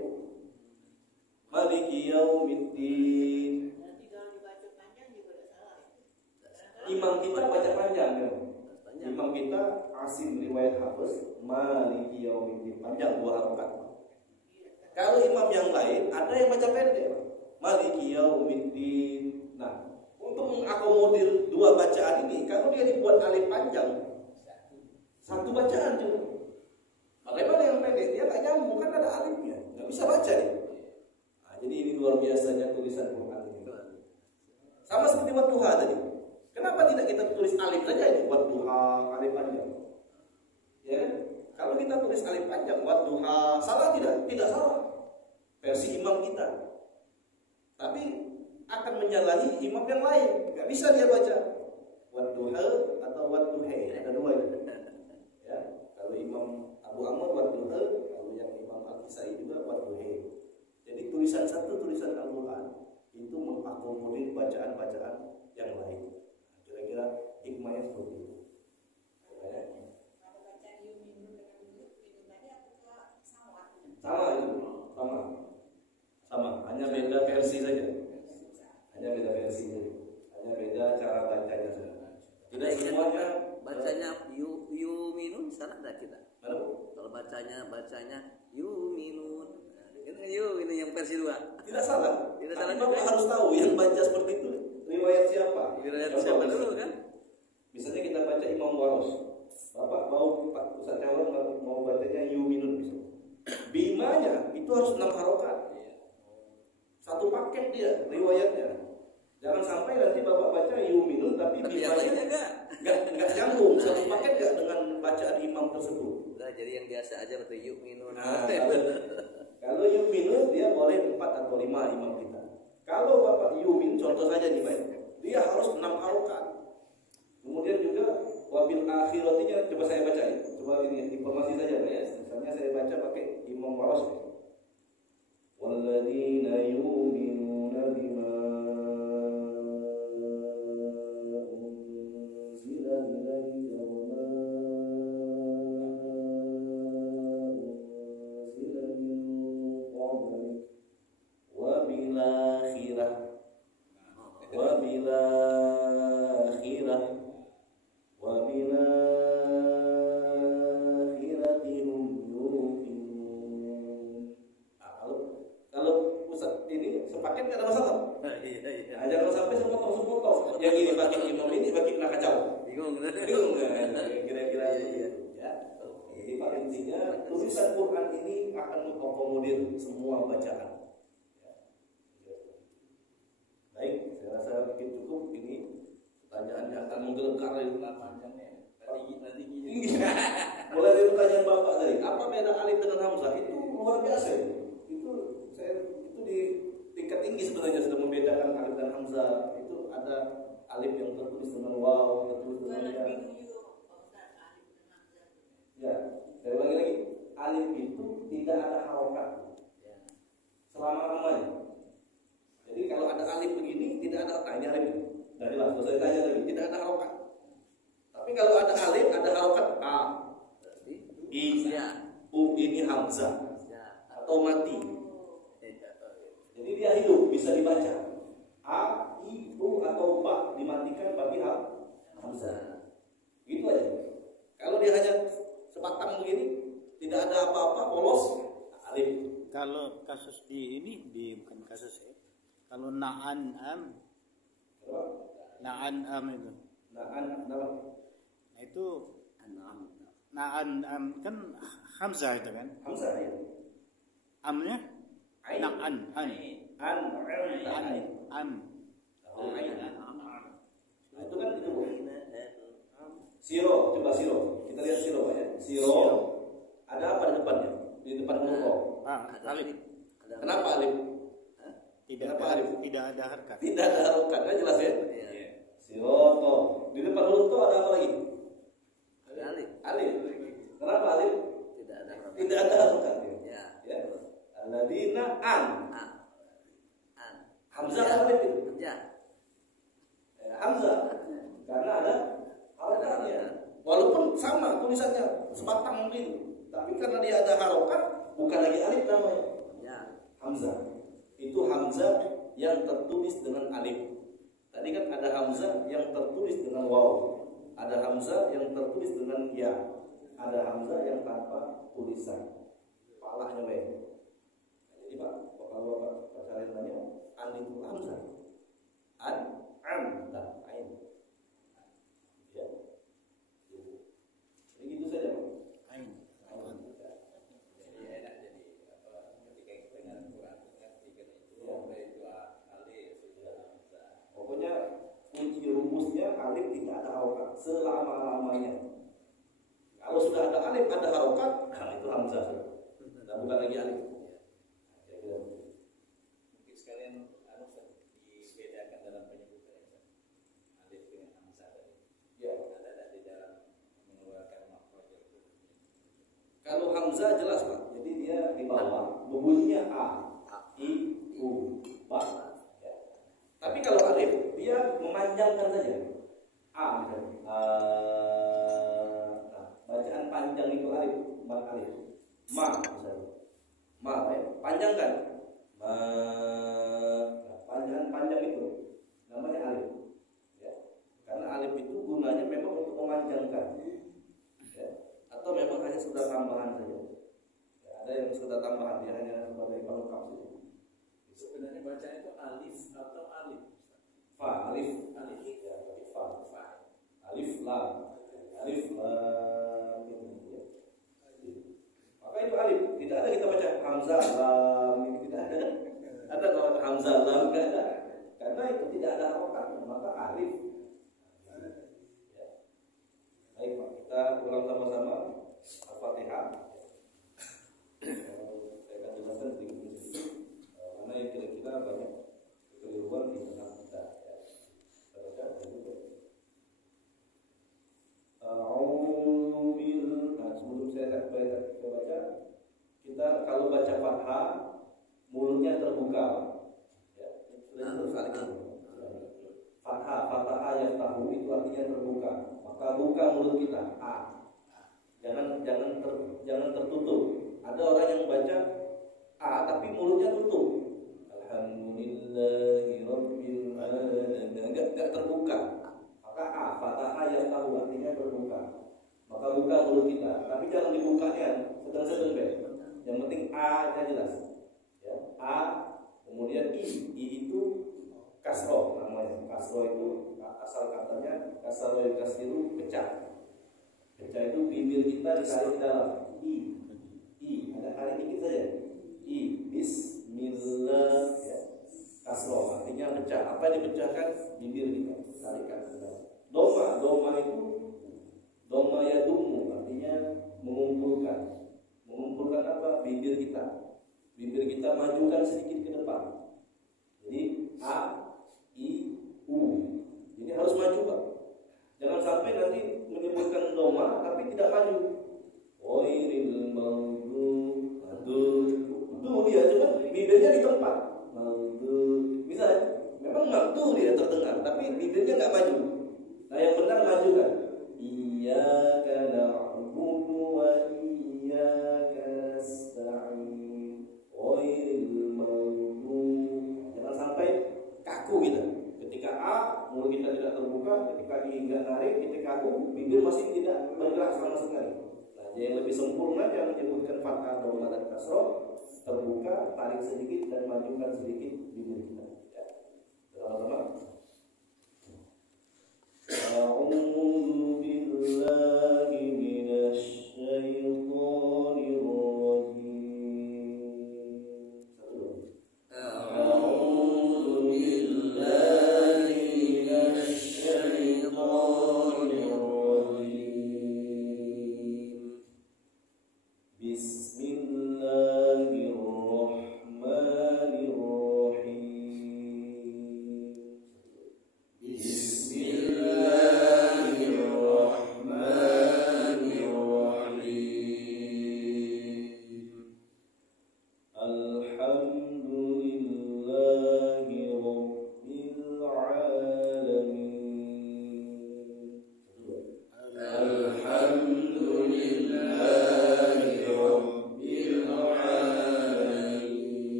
Maliki Yaumiddin. Nanti kalau dibaca panjang juga tidak salah. Imam kita baca panjang kan? Imam kita Asim riwayat Hafiz Maliki Yaumiddin, panjang 2 harokat. Kalau imam yang lain ada yang baca pendek, Maliki Yaumiddin. Nah, untuk mengakomodir 2 bacaan ini, kalau dia dibuat alif panjang, satu bacaan juga. Bagaimana yang pendek? Dia nggak nyambung, kan ada alifnya, nggak bisa baca dia. Nah, jadi ini luar biasanya tulisan Quran ini. Sama seperti Wadduha tadi. Kenapa tidak kita tulis alif saja ini? Wadduha, alif panjang. Ya, kalau kita tulis alif panjang, Wadduha, salah tidak? Tidak salah. Versi imam kita. Tapi akan menyalahi imam yang lain. Gak bisa dia baca Wadduha atau Wadduhe. Ada 2 itu. Ya, kalau Imam Abu Amr Wadduha, kalau yang Imam Al-Kisai juga Wadduhe. Jadi tulisan satu tulisan Al-Quran itu mengakomodir bacaan-bacaan yang lain. Kira-kira hikmahnya seperti itu. Kalau baca yu'minun dengan yu'minun tadi apakah sama artinya? Sama, hanya beda versi saja. Hanya beda versi saja. Hanya beda cara bacanya saja. Tidak semuanya bacanya yu'minun salah enggak kita? Mana? Kalau bacanya yu'minun. Ini yang versi 2. Tidak salah. Tidak Tapi salah Bapak juga. harus tahu yang baca seperti itu riwayat siapa? Riwayat Contoh, siapa dulu kan? Misalnya kita baca Imam Waros. Bapak mau Pak Ustaz Cawan mau bacanya yu'minun misalnya. Bimanya itu harus 6 harokat. satu paket dia riwayatnya. Jangan sampai nanti bapak baca yuminun tapi yang lainnya nggak nyambung, satu paket nggak dengan bacaan imam tersebut. Nah, jadi yang biasa aja betul yuminun. Nah, kalau yuminun dia boleh 4 atau 5 imam kita. Kalau bapak yumin contoh saja nih Pak, dia harus 6 harokat. Kemudian juga wabil akhiratinya coba saya baca ya. Coba ini informasi saja Pak ya. Misalnya saya baca pakai imam waras. Walladzina yu'minuna bima unzila ilaika wa ma unzila min qablik wa bil akhirah hum yuqinun. Kalau pusat ini sepaket nggak ada masalah. Nah, jangan sampai sepotong. Yang ini pakai imam ini pakai kena kacau. Bingung kan? Kira-kira ya. Jadi pada intinya tulisan Quran ini akan mengakomodir semua bacaan. Baik, saya rasa mungkin cukup ini pertanyaannya akan menggelegar itu panjangnya. Nanti gini. Mulai dari pertanyaan Bapak tadi, apa beda alif dengan hamzah? Itu luar biasa itu. Itu di tingkat tinggi sebenarnya sudah membedakan alif dan hamzah. Itu ada alif yang tertulis dengan waw, tertulis dengan ya. Ya, saya ulangi lagi. Alif itu tidak ada harokat selama-lamanya. Jadi kalau ada alif begini, tidak ada ini alif itu. Dari lah, saya tanya lagi, tidak ada harokat. Tapi kalau ada alif, ada harokat a, i, u ini hamzah atau mati. Jadi dia hidup, bisa dibaca. A, i, u atau ba dimatikan bagi hamzah. Gitu aja. Kalau dia hanya sepatang begini, tidak ada apa-apa, polos, alif. Kalau kasus di ini bukan kasus ya. Kalau na'an am itu. Na'an apa? Nah itu na'an am kan hamzah itu kan. Hamzah ya. Amnya Ain. na'an an. Itu kan itu. Siro, coba siro. Kita lihat siro Pak ya. Siro. Ada apa di depannya? Di depan huruf. Alif. Kenapa alif? Tidak ada harkat. Tidak ada harokat, kan jelas ya? Siroto. Di depan huruf to ada apa lagi? Alif. Kenapa alif? Tidak ada harokat. Ya. Alladzina an. Hamzah alif itu. Hamzah. Karena ada harokatnya. Walaupun sama tulisannya sebatang begitu, tapi karena dia ada harokat, bukan lagi alif namanya. Hamzah. Itu hamzah yang tertulis dengan alif. Tadi kan ada hamzah yang tertulis dengan waw, ada hamzah yang tertulis dengan ya, ada hamzah yang tanpa tulisan. Palanya baik. Jadi Pak, kalau Bapak baca tanya, an itu hamzah, an, dan ain. Ya. Jadi gitu saja Pak. Ain. Pokoknya kunci rumusnya alif tidak ada harokat selama-lamanya. Kalau sudah ada alif ada harokat, nah itu hamzah sudah. Dan bukan lagi alif. Mungkin sekalian dibedakan dalam penyebutan alif dengan hamzah tadi. Ya. Ada di dalam mengeluarkan makhraj itu. Kalau hamzah jelas Pak. Jadi dia di bawah berbunyinya a, i, u, ba. Ya. Tapi kalau alif dia memanjangkan saja. A misalnya. Nah, bacaan panjang itu alif, alif. Ma misalnya. Ma ya, panjangkan. Ma. Nah, panjang itu namanya alif. Ya. Karena alif itu gunanya memang untuk memanjangkan. Ya. Atau memang hanya sekedar tambahan saja. Ya, ada yang sekedar tambahan, dia hanya sebagai pelengkap saja. Sebenarnya bacanya itu alif atau alif. Fa, alif, ya, pakai fa. Alif lam, alif lam ya. Maka itu alif, tidak ada kita baca hamzah lam, tidak ada. Ada ada kalau hamzah lam enggak ada. Karena itu tidak ada harokat, maka alif. Ya. Baik Pak, kita ulang sama-sama Al-Fatihah. Saya akan jelaskan sedikit karena yang kira-kira banyak kekeliruan di tengah kita. Ya. Kita baca dulu. Nah, sebelum saya baca, kita kalau baca fathah mulutnya terbuka. Ya, fathah yang tahu itu artinya terbuka. Maka buka mulut kita. Jangan tertutup. Ada orang yang baca tapi mulutnya tutup. Alhamdulillahirabbil alamin. Enggak terbuka. Maka fathah yang tahu artinya terbuka. Maka buka mulut kita. Tapi jangan dibukanya sedang-sedang deh. Yang penting A-nya jelas. Ya, A, kemudian I itu kasroh namanya. Kasroh itu asal katanya kasroh itu pecah. Pecah itu bibir kita ditarik dalam. I ada tarik dikit saja. I Bismillah. Ya. Kasroh artinya pecah. Apa yang dipecahkan? Bibir kita tarikan ke dalam. Doma itu doma yadumu artinya mengumpulkan. Mengumpulkan apa? Bibir kita. Bibir kita majukan sedikit ke depan. Jadi A, I, U. Jadi harus maju Pak. Jangan sampai nanti menyebutkan doma tapi tidak maju. Oiril maghdubi. Aduh dia cuma bibirnya di tempat. Maghdubi. Bisa memang maghdubi dia terdengar tapi bibirnya nggak maju. Nah yang benar maju kan. Iyyaka na'budu wa iyyaka nasta'in. Ghairil maghdubi. Jangan sampai kaku kita. Ketika A, mulut kita tidak terbuka. Ketika I enggak narik, ketika U, bibir masih tidak bergerak sama sekali. Nah, yang lebih sempurna yang menyebutkan fathah, dhamma dan kasroh terbuka, tarik sedikit dan majukan sedikit bibir kita. Ya. Sama-sama. A'udzu billahi minasy syaithanir rajim. A'udzu billahi minasy syaithanir rajim.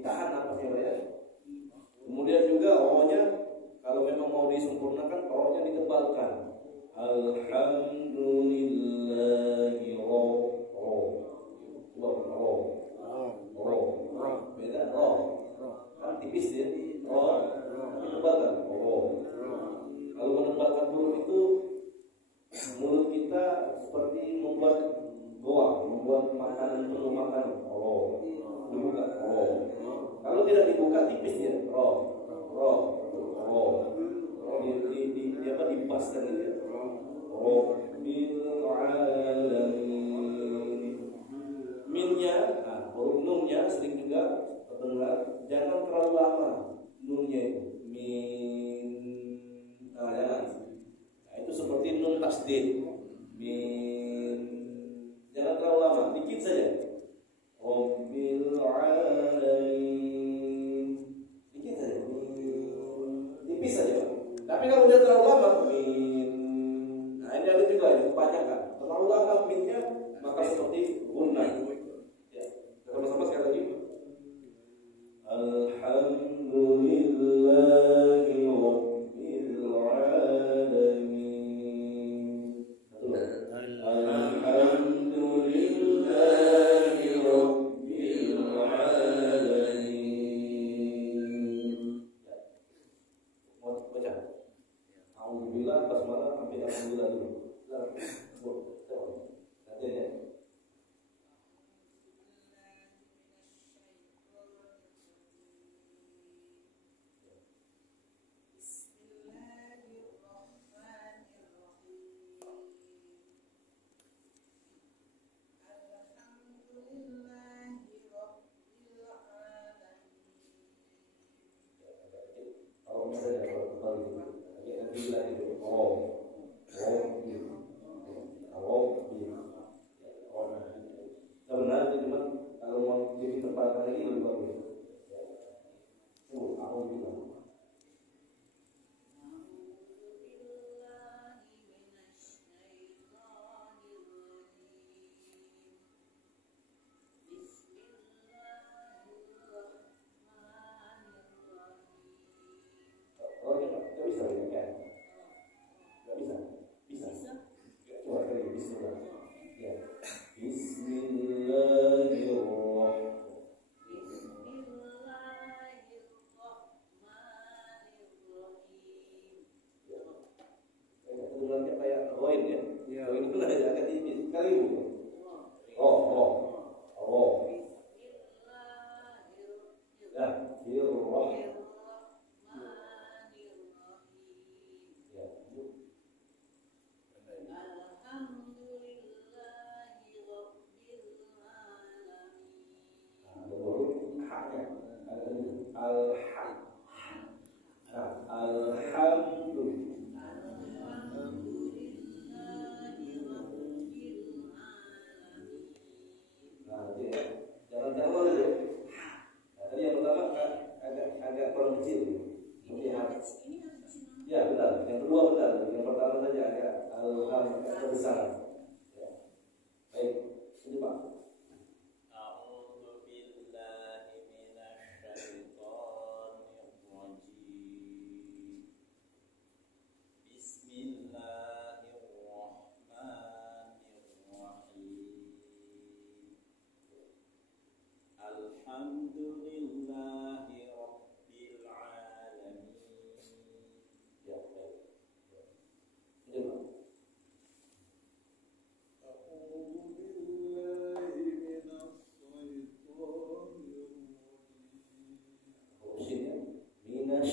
Ditahan apa sih ya? Kemudian juga O-nya kalau memang mau disempurnakan O-nya ditebalkan. Alhamdulillahi beda ro kan tipis dia ditebalkan kalau menebalkan huruf itu mulut kita seperti membuat goa, membuat makanan penuh makanan dibuka kalau tidak dibuka tipis dia dipaskan gitu ya. Rabbil alamin. Minnya, huruf nunnya sering juga terdengar. Jangan terlalu lama nunnya itu. Min. Jangan. Itu seperti nun tasdid. Min. Jangan terlalu lama, dikit saja. Rabbil alamin. Dikit saja. Tipis saja. Tapi kalau udah terlalu lama, nah ini ada juga yang kebanyakan. Terlalu lama minnya maka seperti gunai. Ya, sama-sama Ya, itu. Nah, baru haknya. Al-haq. Nah, alhamdulillah. Nah, jadi jangan jawab dulu. Nah, tadi yang pertama agak kurang kecil. Ya benar. Yang kedua benar. Yang pertama saja agak agak besar. Ya. Baik, ini Pak. A'udzu billahi minasyaitonir rajim. Bismillahirrahmanirrahim. Alhamdulillahi rabbil alamin. Ya, baik. Ya. Ini Pak. Usinya minus.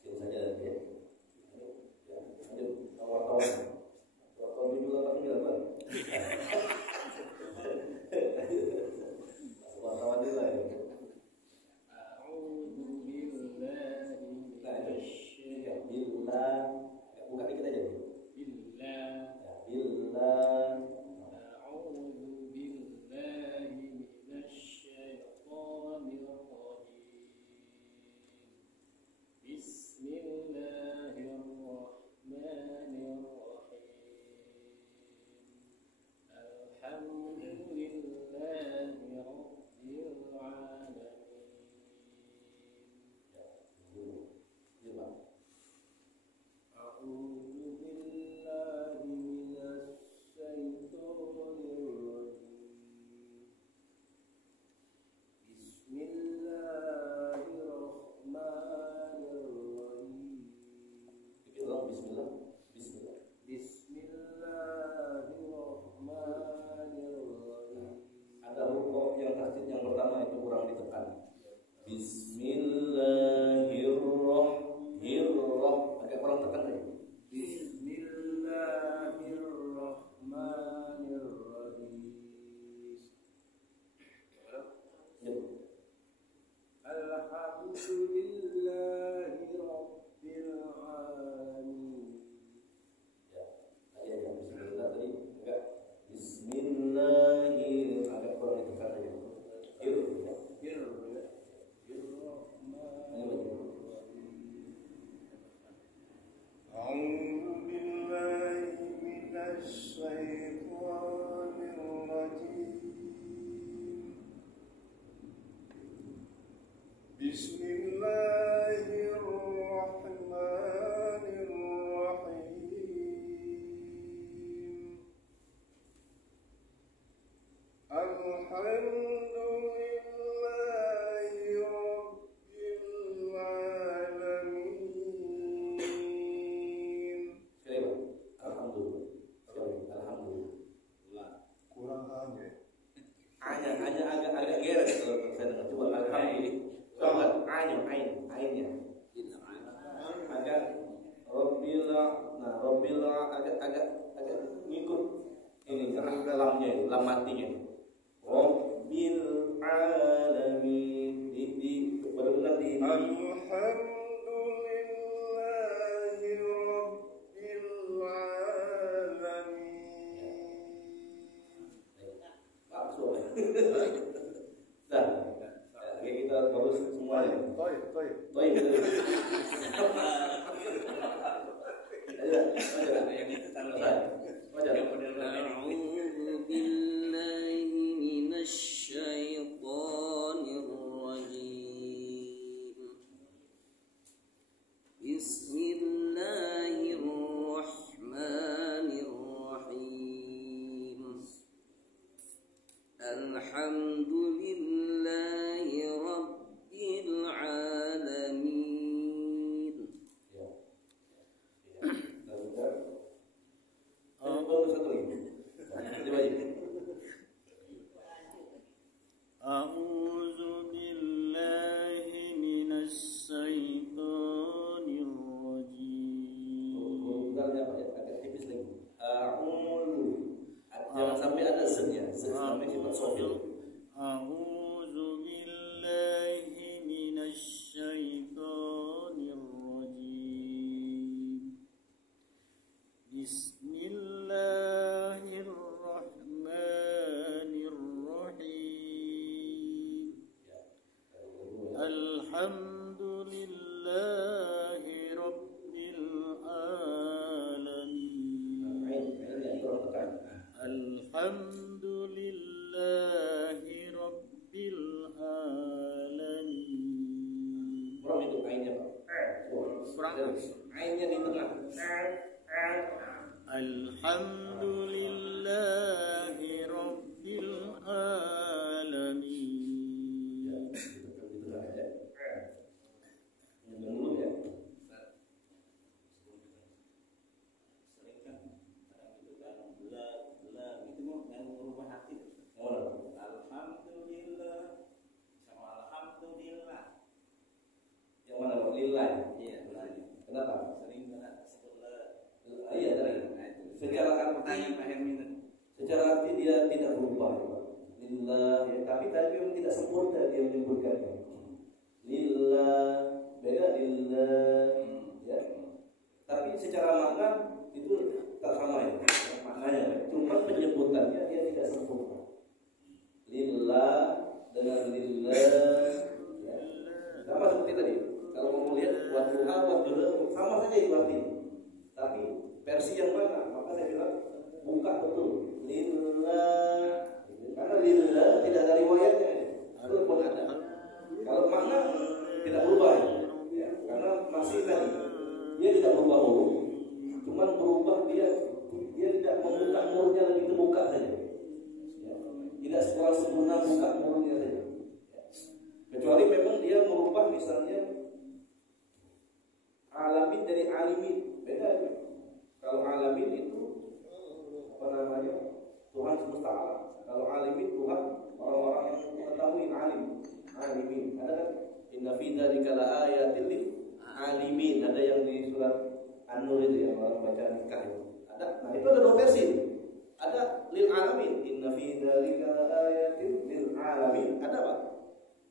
Hasil saja nanti ya. Ya, lanjut. Wartawan. Wartawan 789, Pak. Wartawan dulu lah ya. A'udzu billahi Nah, itu. Ya, billah. Ya, buka dikit aja. billah. Ya, billah. A'udzu billahi minasyaitonir rajim. Bismillahirrahmanirrahim. Alhamdulillahi rabbil alamin. Ya, dulu. Ini Pak. A'udzu billahi minasyaitonir rajim. Bismillahirrahmanirrahim. Dikit dong, bismillah. Bismillah. Bismillahirrahmanirrahim. Ada rukuk yang tasdid yang pertama itu kurang ditekan. Bismillahirrahmanirrahim. Agak kurang tekan lagi. Bismillahirrahmanirrahim. Ya. Alhamdulillahi rabbil alamin. Ya. Tadi aja bismillah tadi enggak. Bismillahir agak kurang ditekan lagi. Yuk. Ya. Ini baju. أعوذ بالله من الشيطان الرجيم. بسم الله الرحمن الرحيم. الحمد لله رب العالمين. Sekali Pak. Alhamdulillah. Sekali. Alhamdulillah. Kurang aja. Hanya agak geret kalau saya dengar. Coba alhamdulillah. Tahu nggak? Ainnya. Agak Robila agak ngikut ini karena lamnya, lam matinya. Robbil alamin di benar-benar di Alhamdulillahi rabbil alamin. langsung. Dah. Oke, kita bagus semuanya. Baik. Baik. Yang itu taruh ya. Yang model أعوذ بالله من الشيطان A'udzu billahi minasyaitonir rajim. Bukannya apa ya? Agak tipis lagi. Jangan sampai ada z-nya. Z namanya sifat sofil. A'udzu billahi minasyaitonir rajim. Bismillahirrahmanirrahim. Alhamdulillahi rabbil alamin. Alhamdulillahi rabbil alamin. Kurang itu ainnya Pak. Kurang. Ainnya di tengah. Alhamdulillahi rabbil alamin. Ya, di tengah aja. Yang dulu ya. Sering kan orang itu kan bela itu mau yang merubah hati. Oh, Alhamdulillah sama alhamdulillah. yang mana Pak? Lillah. Iya, benar. Kenapa? Sering kena sebelah. Iya tadi. Secara arti, secara arti dia tidak berubah, ya, Pak. Lillah, ya. Tapi memang tidak sempurna dia menyebutkannya. Lillah, beda lillah, ya. Tapi secara makna itu tak sama ya, maknanya. Cuma penyebutannya dia tidak sempurna. Lillah dengan lillah, ya. Sama seperti tadi. Kalau mau lihat wadduha, wadduha sama saja itu artinya. Tapi versi yang mana? Maka saya bilang buka betul lillah, karena lillah tidak ada riwayatnya. Itu pun ada. Kalau makna tidak berubah, ya. Karena masih tadi dia tidak berubah huruf, cuman berubah dia tidak membuka murnya lebih terbuka saja. Ya. Tidak secara sempurna buka murnya saja. Ya. Kecuali memang dia merubah misalnya alamin dari alimin, beda. Kalau alamin itu apa namanya? Tuhan semesta alam. Kalau alimin Tuhan orang-orang yang mengetahui alimin. Ada kan? Inna fi dzalika laayatin lil alimin. Ada yang di surat An-Nur itu yang orang baca nikah itu. Ada. Nah, itu ada dua versi. Ada lil alamin. Inna fi dzalika laayatin lil alamin. Ada Pak?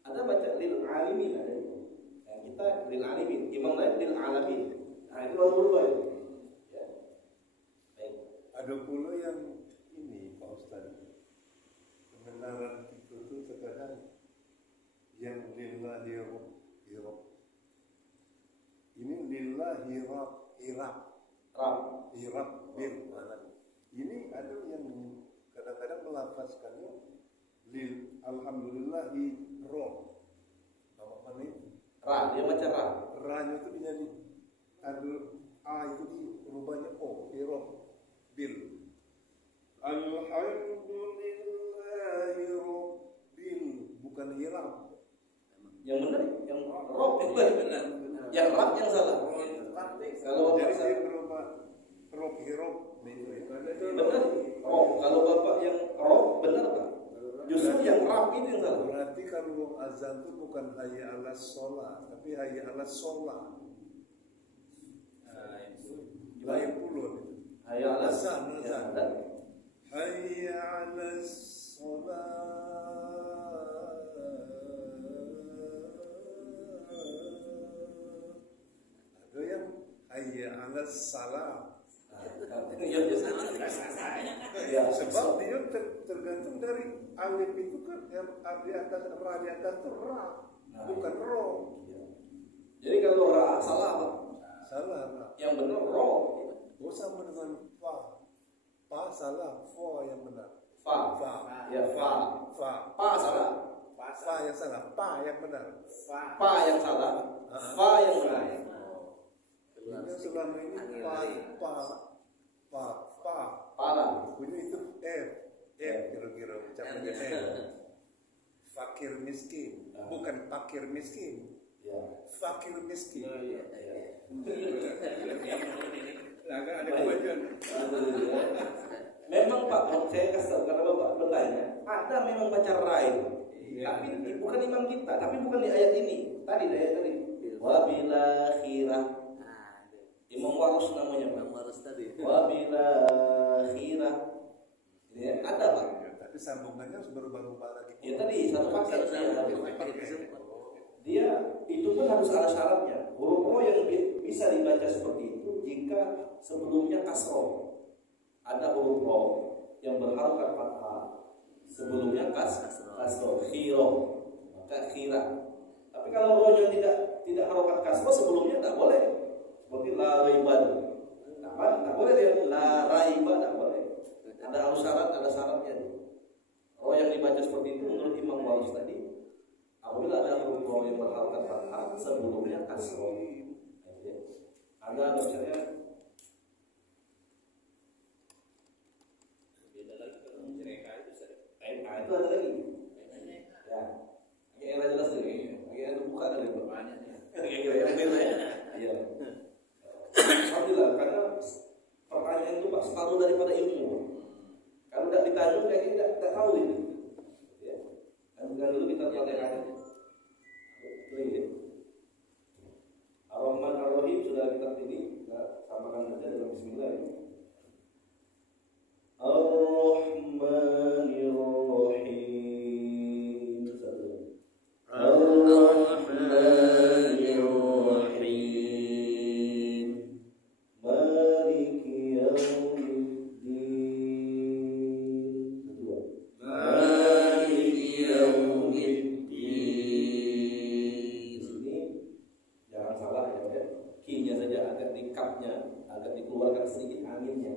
Ada baca lil alimin ada. Yang kita lil alimin, imam lain lil alamin. Nah, itu baru berubah itu. Ada pula yang ini Pak Ustaz, kebenaran itu terkadang yang lillahi hirab. Ini lillahi hirab bil malam. Ini ada yang kadang-kadang melafazkannya lil alhamdulillahi roh. Apa ini? Ra, dia baca ra. Ra-nya itu menjadi ada a itu dirubahnya o, hirab bil. Alhamdulillahi rabbil, bukan hirab. Yang benar, yang rob itu benar. Yang rab yang salah. Kalau Jadi bapak dia berubah rob hirab benar, rob. Kalau bapak yang rob benar Pak. Justru yang rab itu yang salah. berarti kalau azan itu bukan hayya 'alas shalah, tapi hayya 'alas shalah. Lain puluh. Hayya 'alas Azan. Hayya 'alas shalah. Ada yang hayya 'alas salah. Ya, Sebab dia tergantung dari alif itu kan yang di atas ra di atas itu ra, bukan ro. Jadi kalau ra salah Pak. Salah ra. Yang benar ro. Oh sama dengan fa. Fa salah, fa yang benar. Fa. Fa. Ya fa. Fa. Pa salah. Fa yang salah, pa yang benar. Pa yang salah. Fa yang benar. Yang selama ini pa. Parah. Punya itu F kira-kira ucapannya F. Fakir miskin, bukan fakir miskin. Ya. Fakir miskin. Agak ada kemajuan. Memang Pak, saya kasih tahu karena Bapak bertanya, ada memang baca ra itu. Tapi bukan imam kita, tapi bukan di ayat ini. Tadi di ayat tadi. Wabil akhirah. Imam Warus namanya, Pak. Imam Warus tadi. Wabil akhirah. Ya, ada, Pak. Tapi sambungannya harus berubah-ubah lagi. Ya tadi satu paket Pakai dia itu pun harus ada syaratnya. Huruf ro yang bisa dibaca seperti itu jika sebelumnya kasroh. Ada huruf ro yang berharokat fathah, sebelumnya kasroh, khiro, maka khira. Tapi kalau ro yang tidak harokat kasroh sebelumnya tak boleh. Seperti la raiban, tak boleh dia la raiba, tak boleh. Ada harus syarat, ada syaratnya. Ro yang dibaca seperti itu menurut Imam Walus tadi, apabila ada huruf ro yang berharokat fathah sebelumnya kasroh. Ada bacanya. Beda lagi kalau mereka itu Itu ada lagi. Ya, yang jelas dulu. Yang buka dari banyak nih. Iya. Alhamdulillah, karena pertanyaan itu Pak separuh daripada ilmu. Kalau tidak ditanya kayaknya tidak tahu ini. Ya. Dan dulu kita pelajari. Ini. Ar-Rahman Ar-Rahim sudah kita ini kita samakan saja dalam Bismillah. Ar-Rahmanir Rahim. Ar-Rahmanir Rahim. Maliki Yaumiddin. Maliki Yaumiddin. Jangan salah ya. Ki-nya saja agak di kapnya, agak dikeluarkan sedikit anginnya.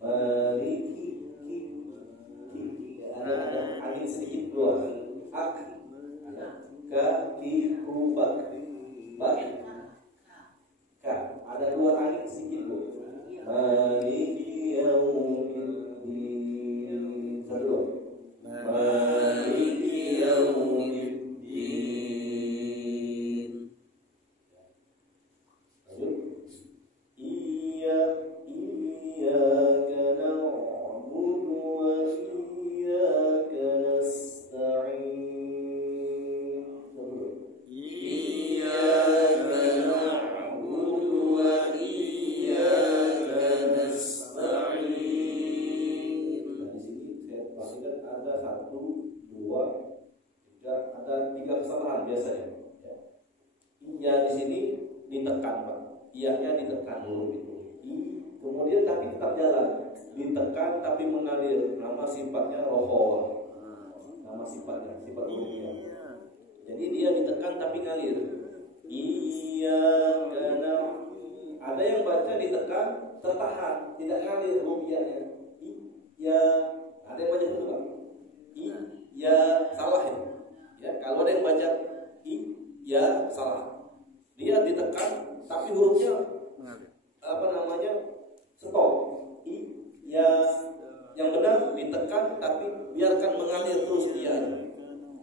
Maliki ada angin sedikit keluar. Ak ka ki rubak bak ka ada keluar angin sedikit bu. Maliki yaumiddin. Satu. Maliki yaumiddin. Lanjut. Iyyaka na'budu wa iyyaka nasta'in. Iyyaka na'budu wa iyyaka nasta'in. Nah, di sini saya pastikan ada 1, 2, 3, ada 3 kesalahan biasanya. Ya. Iya di sini ditekan, Pak. Iya-nya ditekan huruf itu. Kemudian tapi tetap jalan, ditekan tapi mengalir. Nama sifatnya rohoh. Nama sifatnya, sifat hurufnya. Jadi dia ditekan tapi ngalir. Iya karena ada yang baca ditekan tertahan, tidak ngalir rupiahnya. Iya, ada yang baca itu Pak. Iya salah ya. Ya kalau ada yang baca iya salah. Dia ditekan tapi hurufnya stop. Ya yang benar ditekan tapi biarkan mengalir terus dia.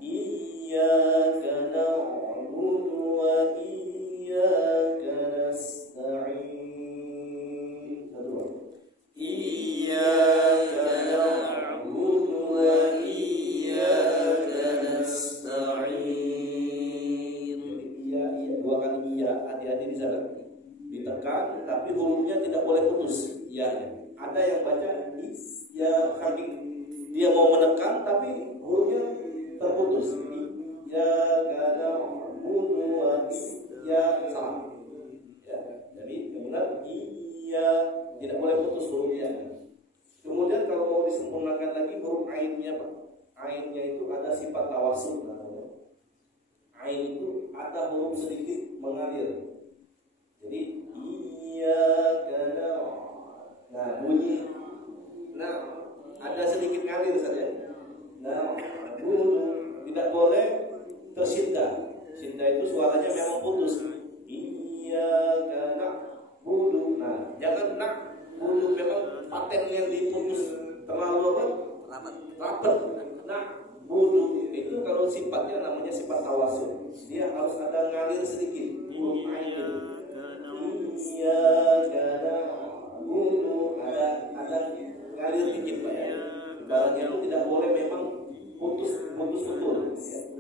Iyyaka na'budu wa iyyaka nasta'in. Iyyaka na'budu wa iyyaka nasta'in. Iya, dua kali iya, hati-hati di sana. Ditekan tapi hurufnya tidak boleh putus. Ya, ada yang baca ya kaki dia mau menekan tapi hurufnya terputus. Ya kada budu ya salah. Ya, jadi yang benar iya tidak boleh putus hurufnya. Kemudian kalau mau disempurnakan lagi huruf ainnya, Pak. Ainnya itu ada sifat tawassul namanya. Ain itu ada huruf sedikit mengalir. Jadi iya karena bunyi ada sedikit ngalir saja. Tidak boleh tersinda. Sinda itu suaranya memang putus. Iya karena bulu. Jangan bulu memang paten yang diputus terlalu rapat. Bulu itu kalau sifatnya namanya sifat tawasul. Dia harus ada ngalir sedikit. Iya karena bulu ada ngalir dikit Pak ya. Ibaratnya itu tidak boleh memang putus betul. Ya.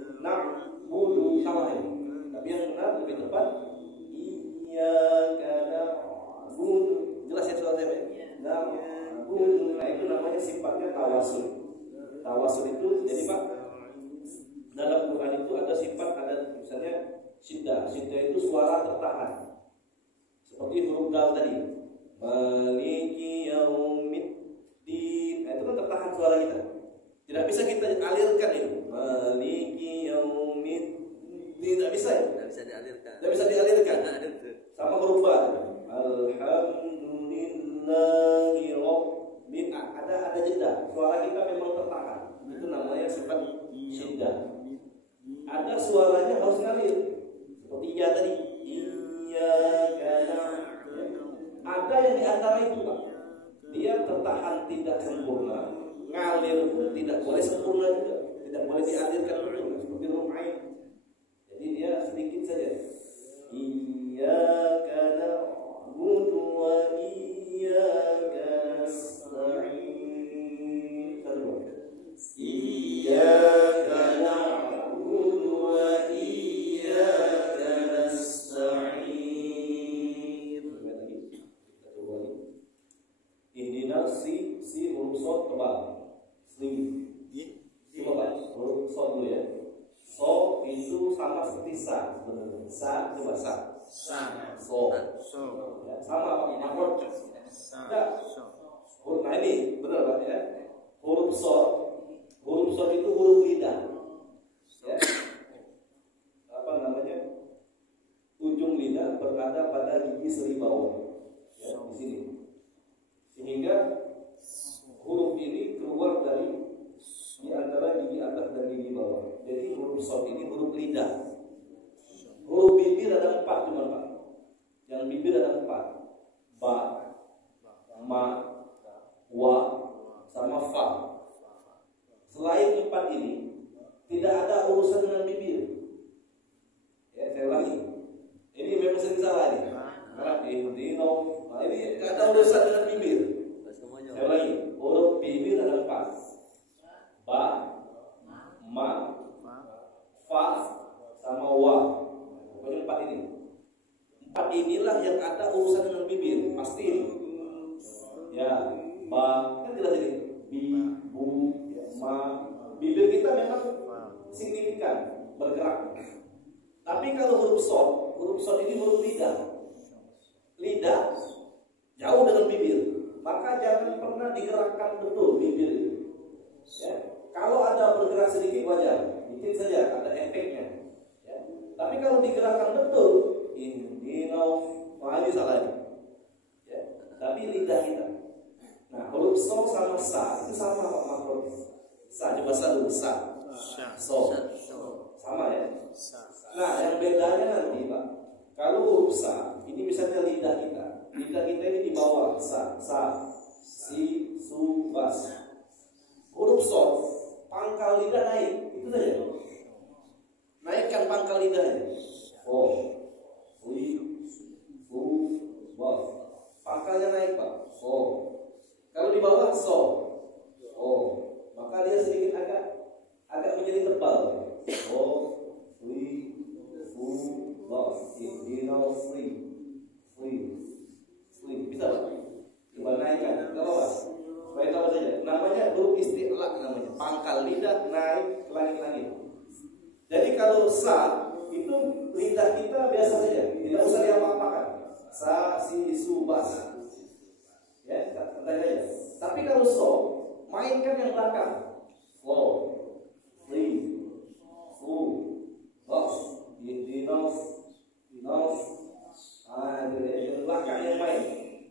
Syiddah itu suara tertahan. Seperti huruf dal tadi. Maliki yaumiddin. Itu kan tertahan suara kita. Tidak bisa kita alirkan itu. Maliki yaumiddin. Tidak bisa ya? Tidak bisa dialirkan. Tidak bisa dialirkan. Nah, ada tuh. Sama huruf ba. Alhamdulillahi rabbil ada jeda. Suara kita memang tertahan. Itu namanya sifat syiddah. Ada suaranya harus ngalir. Seperti iya tadi. Iya karena ada yang di antara itu, Pak. Dia tertahan tidak sempurna, ngalir pun tidak boleh sempurna juga. Tidak boleh dialirkan sempurna seperti huruf ain. Jadi dia sedikit saja. Iyyaka na'budu wa iyyaka nasta'in. Iyyaka na'budu wa iyyaka nasta'in. Ihdinas si huruf shad tebal. Coba huruf shad dulu ya. So itu sama seperti sa sebenarnya. Sa coba sa. So. Ya, sama Pak makhluk. Enggak. Huruf nah ini benar Pak ya. Huruf shad itu huruf lidah. Ya. Apa namanya? Ujung lidah berada pada gigi seri bawah. Ya, di sini. Sehingga huruf ini keluar dari di antara gigi atas dan gigi bawah. Jadi huruf shad ini huruf lidah. Huruf bibir ada 4 cuma Pak. Yang bibir ada 4. Ba, ma, wa, sama fa. Selain 4 ini tidak ada urusan dengan bibir. Ya, saya ulangi. Ini memang sering salah nih. Karena ihdino, nah ini tidak ada urusan dengan bibir. Saya ulangi. Huruf bibir ada 4. Ba, ma, fa, sama wa. Pokoknya 4 ini. 4 inilah yang ada urusan dengan bibir. Pasti ini. Ya, ba, kan jelas ini. Bi, bu, ya, ma. Bibir kita memang signifikan bergerak. Tapi kalau huruf shad ini huruf lidah. Lidah jauh dengan bibir. Maka jangan pernah digerakkan betul bibir. Ya. Kalau ada bergerak sedikit wajar, dikit saja ada efeknya. Ya. Tapi kalau digerakkan betul, ini salah ini. Ya. Tapi lidah kita. Nah, huruf so sama sa itu sama Pak makhluk. Sa coba sa dulu sa. So. Sama ya. Nah, yang bedanya nanti Pak, kalau huruf sa ini misalnya lidah kita. Lidah kita ini di bawah sa, si, su, bas. Huruf shad pangkal lidah naik, itu saja. Naikkan pangkal lidahnya. Oh, si, su, bas. Pangkalnya naik Pak. Oh. Kalau di bawah so. Oh, maka dia sedikit agak menjadi tebal. Oh, si, su, bas. Ihdinal sri. Bisa Pak? Coba naikkan, gak apa-apa. Supaya tahu saja. Namanya huruf isti'la namanya. Pangkal lidah naik ke langit-langit. Jadi kalau sa itu lidah kita biasa saja, tidak usah diapa-apakan. Sa, si, su, bas. Ya, katanya aja. Tapi kalau so, mainkan yang belakang. So, si, su, bas. Dinos. Yang belakang yang main.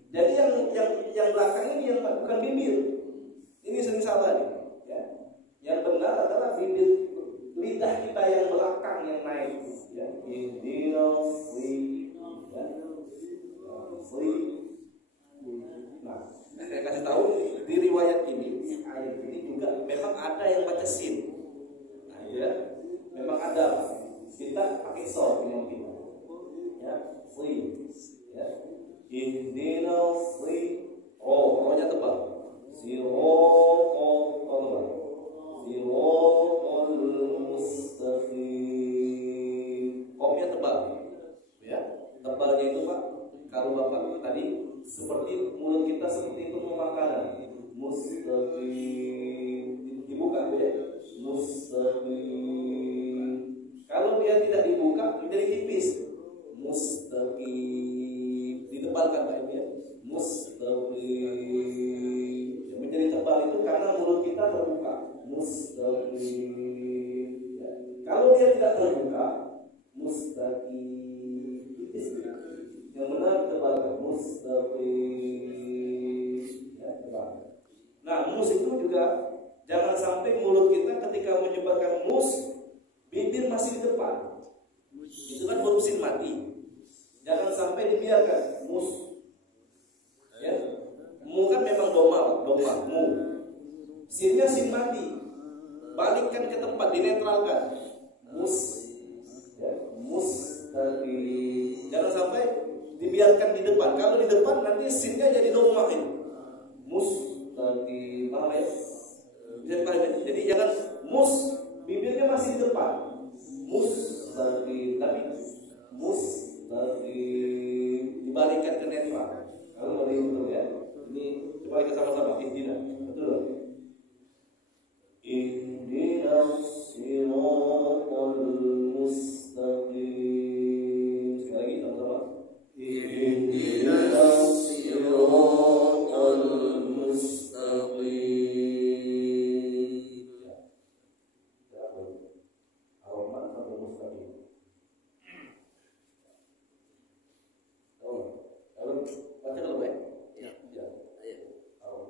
Jadi yang belakang ini yang bukan bibir. Ini sering salah nih. Ya. Yang benar adalah bibir lidah kita yang belakang yang naik. Ya. Nah, saya kasih tahu di riwayat ini, di ayat ini juga memang ada yang baca sin. Nah, ya, memang ada. Kita pakai so imam kita. Ya, ya. Ihdinal sri. Rohnya tebal. Sirotol mustaqim. Komnya tebal. Ya, tebalnya itu Pak. Kalau Bapak tadi seperti mulut kita seperti itu makanan. Mustaqim. Dibuka ya. Mustaqim. Kalau dia tidak dibuka menjadi tipis. dia tidak terbuka, mustaqim. Yang benar tebalkan mustaqim. Ya, tebalkan. Nah, mus itu juga jangan sampai mulut kita ketika menyebutkan mus, bibir masih di depan. Itu kan huruf sin mati. Jangan sampai dibiarkan mus. Ya. Mu kan memang doma, mu. Sinnya sin mati. Balikkan ke tempat, dinetralkan. Mus. Ya, mus tadi. Jangan sampai dibiarkan di depan. Kalau di depan nanti sinnya jadi doma ini. Mus tadi, paham ya? Bisa dipahami. Jadi jangan mus, bibirnya masih di depan. Mus tadi, tapi mus tadi dibalikkan ke netral. Kalau balik betul ya. Ini coba kita sama-sama ihdina. Betul. Ihdinas siratal mustaqim. Sekali lagi sama-sama. Ihdinas siratal mustaqim. Ya. Ar-Rahman sampai mustaqim. Oh, kalau baca dulu ya. Ya. Ya. Ayo.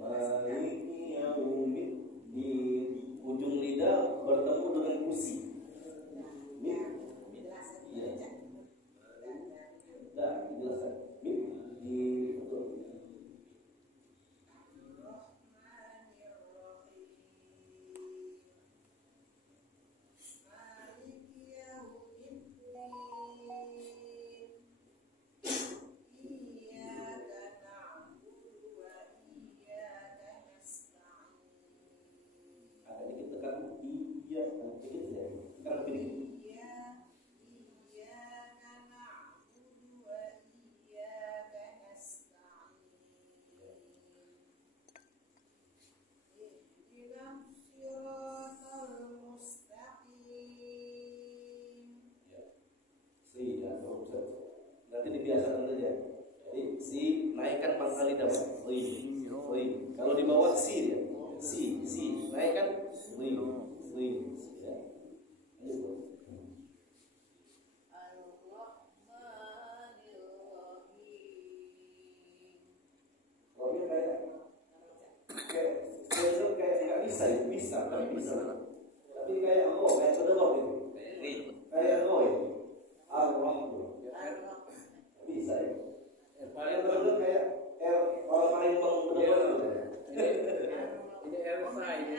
Maliki yaumiddin. Ujung lidah bertemu dengan gusi. Iya. Dah, jelaskan. Di betul. Agak dikit tekan iya, dikit ya. Tekan lebih dikit. Ya. Si ya, nanti dibiasakan saja. Jadi si naikkan pangkal lidah. Kalau di bawah si ya. Si naikkan ya. Ayo. Rohnya kayak nggak bisa, tapi bisa. Tapi kayak kayak terdengar gitu. Kayak ya. Ar-Rahman. Bisa ya. Yang terdengar kayak orang Palembang terdengar gitu. Ini Elsa ini.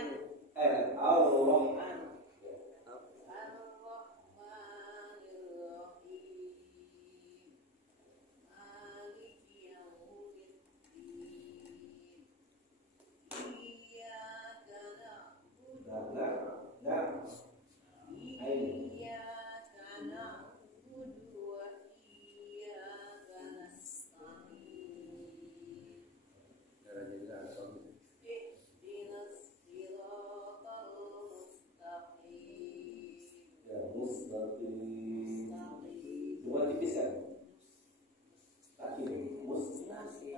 Allah. Dua tipis kan? Mustaqim.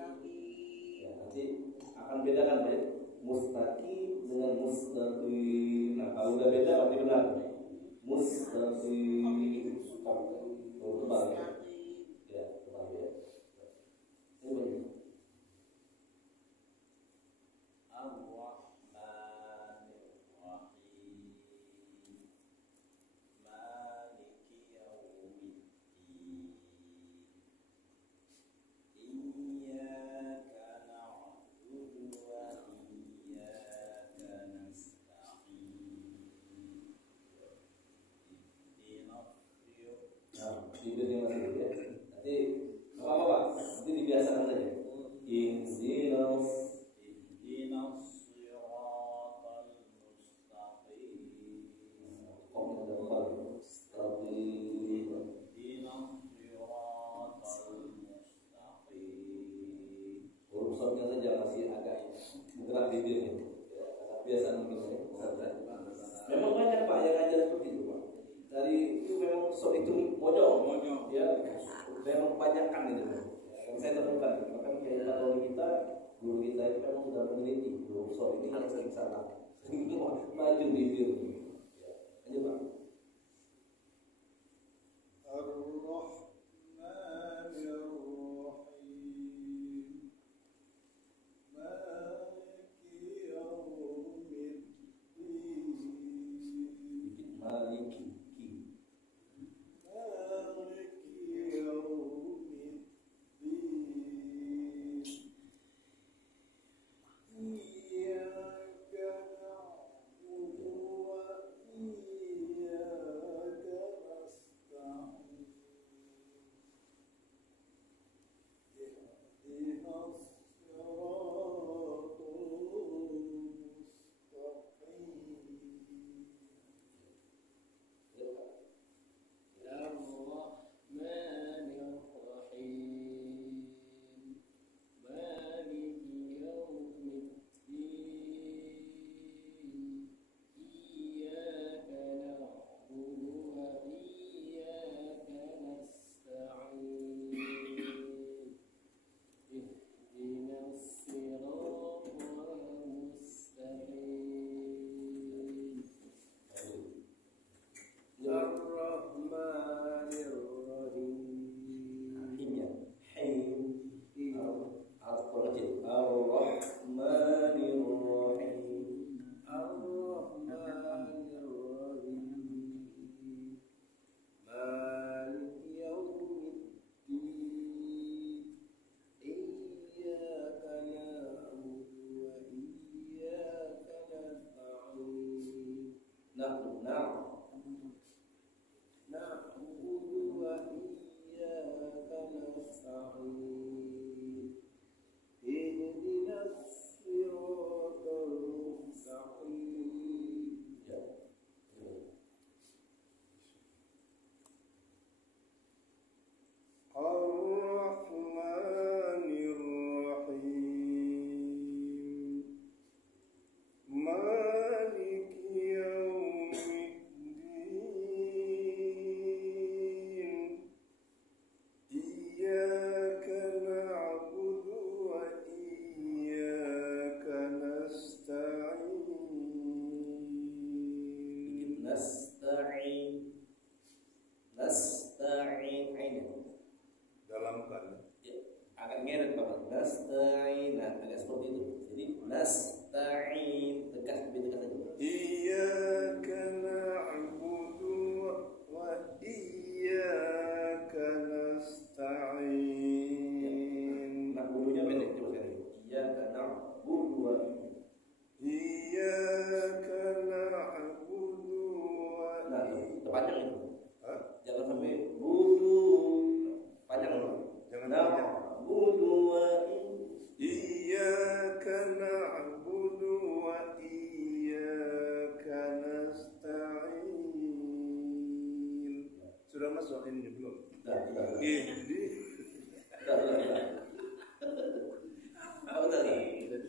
Ya, nanti akan bedakan ya. Mustaqim dengan mustaqim. Nah, kalau udah beda berarti benar. Mustaqim. Tebal ya. Ya, tebal ya. Ini bagi. Nah, bibirnya masih saja masih agak bergerak bibirnya. Ya, kebiasaan mungkin ya. Memang banyak Pak yang ngajar seperti itu Pak. Dari itu memang sok itu monyong, ya memang kebanyakan itu. Yang saya temukan, bahkan kayak patroli kita, guru kita itu memang sudah meneliti, guru sok ini yang sering salah, maju bibir. Ya, aja Pak.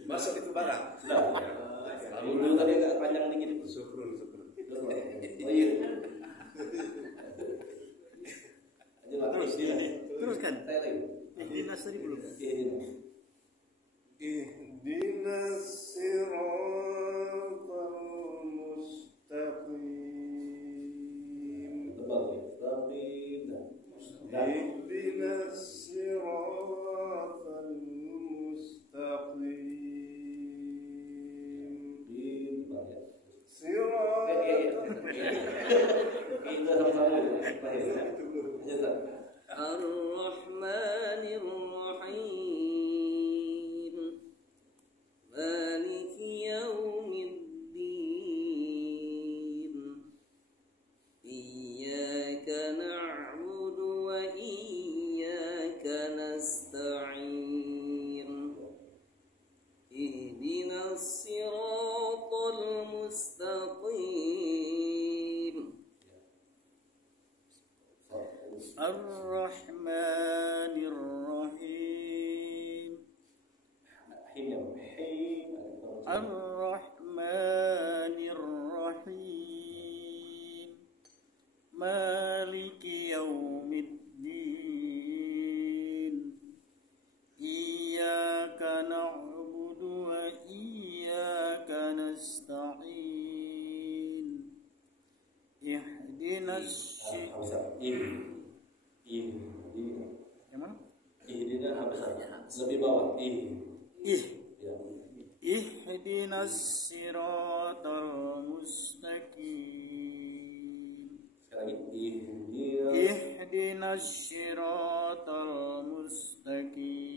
Masuk itu barang. Lalu tadi agak panjang dikit itu. Syukur. Oh iya. Terus kan? Saya lagi. Ihdinas tadi belum. Ihdinas siratal mustaqim. Tebal ya. Tapi Ihdinas siratal mustaqim. Ar-Rahmanir Rahim Maliki Yawmiddin Iyyaka na'budu wa iyyaka nasta'in Ihdinas siratal mustaqim Ar-Rahmanir Rahim. Himnya Ar-Rahmanir Rahim Maliki Yaumiddin Iyyaka na'budu wa iyyaka nasta'in Ihdinas Gimana? Ihdina lebih bawah. Ihdinas siratal mustaqim. Sekali lagi. Ihdinas siratal mustaqim.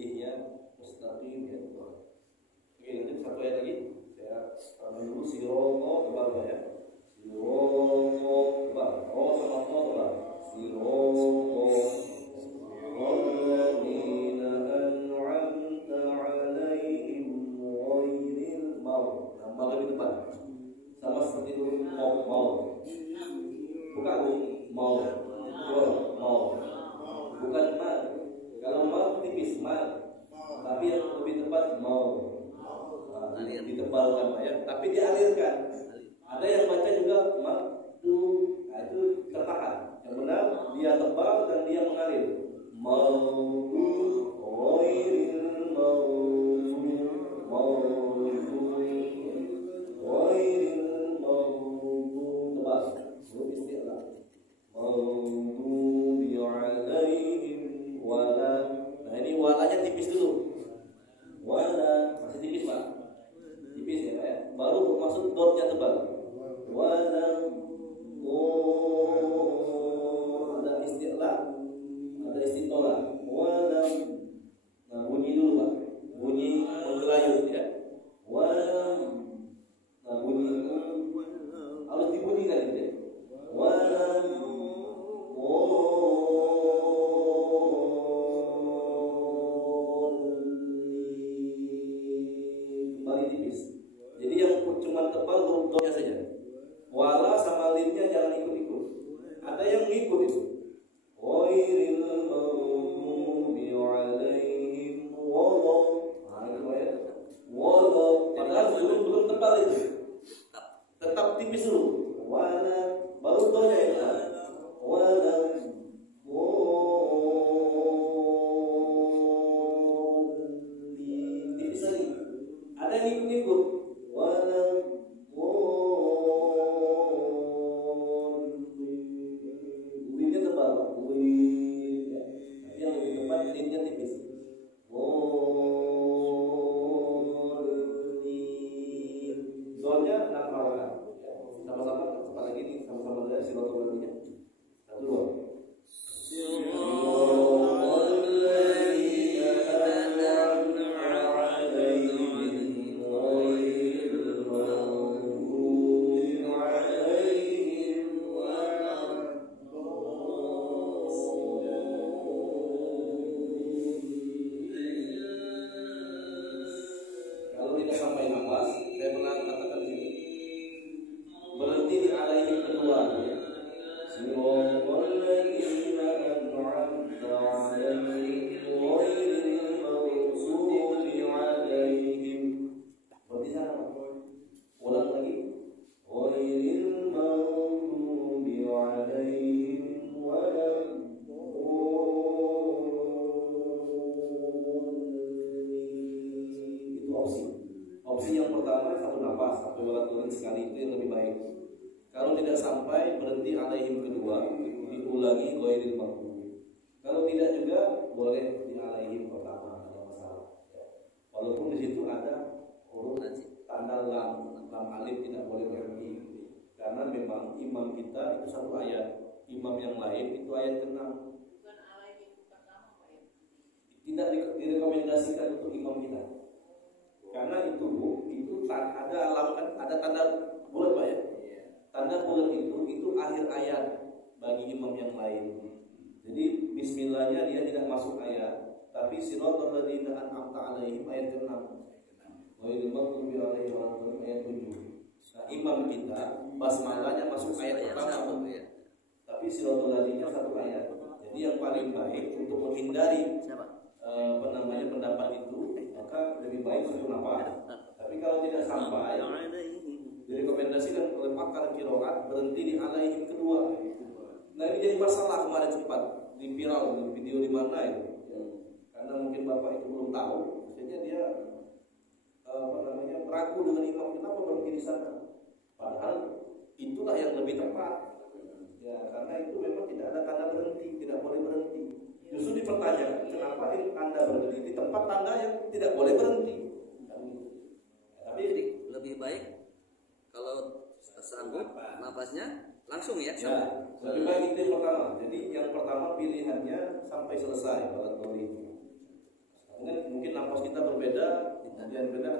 Ya, mustaqim ya. Oke, nanti satu ayat lagi. Saya tambah dulu siroto tebal ya. Siroto tebal. Oh sama to tebal. Siroto. Walladzina an'amta 'alaihim ghairil maghdubi. Nama lebih tepat. Sama seperti itu mau. Bukan mau. Bukan mal. Kalau mal tipis mal. Tapi yang lebih tepat mau. Ditebalkan ya, tapi dialirkan. Ada yang baca juga makdu, itu tertahan. Yang benar dia tebal dan dia mengalir. Maudu, ghairil maudu, ghairil maudu, tebal. Itu istilah. Maudu bi'alaihim wala. Nah ini walanya tipis dulu. Wala masih tipis Pak. Tipis ya Pak ya. Baru masuk dotnya tebal. Wala ada istilah, ada istilah. Wala. Nah bunyi dulu Pak. Bunyi menggelayut ya. Wala. Nah bunyi harus dibunyikan gitu ya. Wala. Jadi yang cuma tebal huruf dotnya saja. Wala sama linnya jangan ikut-ikut. Ada yang ngikut itu. Ghairil maghdubi 'alaihim wala. Nah itu ya. Wala. Padahal belum tebal itu. Tetap tipis dulu. Wala baru dotnya itu. Wala. Tipis lagi. Ada yang ikut-ikut. Linnya tebal, yang lebih tepat linnya tipis. Soalnya 6 harokat. Sama-sama cepat lagi nih, sama-sama dari silaturahmi lagunya. 1 2. Kalau tidak sampai nafas, saya pernah katakan di sini. Berhenti di alaihim kedua ya. Siratal ladzina an'amta 'alaihim ghairil maghdubi alaihim. Berarti sana. Ulang lagi. Ghairil maghdubi alaihim itu opsi. Opsi yang pertama satu nafas sampai ulang sekali itu yang lebih baik. Kalau tidak sampai berhenti alaihim kedua, diulangi ghairil maghdubi. Kalau tidak juga boleh di alaihim pertama, ada masalah. Ya. Walaupun di situ ada huruf tanda lam alif tidak boleh berhenti. Karena memang imam kita itu satu ayat, imam yang lain itu ayat ke-6. Bukan alaihim pertama Pak ya. Tidak direkomendasikan untuk imam kita. Karena itu ada alamat, ada tanda bulat Pak ya. Tanda bulat itu akhir ayat bagi imam yang lain. Jadi bismillahnya dia tidak masuk ayat, tapi siratal ladzina an'amta 'alaihim ayat ke-6. Ghairil maghdubi 'alaihim waladdallin ayat 7. Nah, imam kita basmalahnya masuk ayat pertama. Tapi siratal ladzina satu ayat. Jadi yang paling baik untuk menghindari pendapat itu lain 7 nafas. Tapi kalau tidak sampai, direkomendasikan oleh pakar qiraat berhenti di alaihim kedua. Nah ini jadi masalah kemarin sempat di viral di video di mana itu. Karena mungkin bapak itu belum tahu, akhirnya dia ragu dengan imam kenapa berhenti di sana. Padahal itulah yang lebih tepat. Ya, karena itu memang tidak ada tanda berhenti, tidak boleh berhenti. Justru dipertanyakan kenapa Anda berhenti di tempat tanda yang tidak boleh berhenti. Tapi Jadi lebih baik kalau sanggup nafasnya langsung ya. ya, lebih baik itu yang pertama. Jadi yang pertama pilihannya sampai selesai pada kali itu. Mungkin nafas kita berbeda, kemudian beda.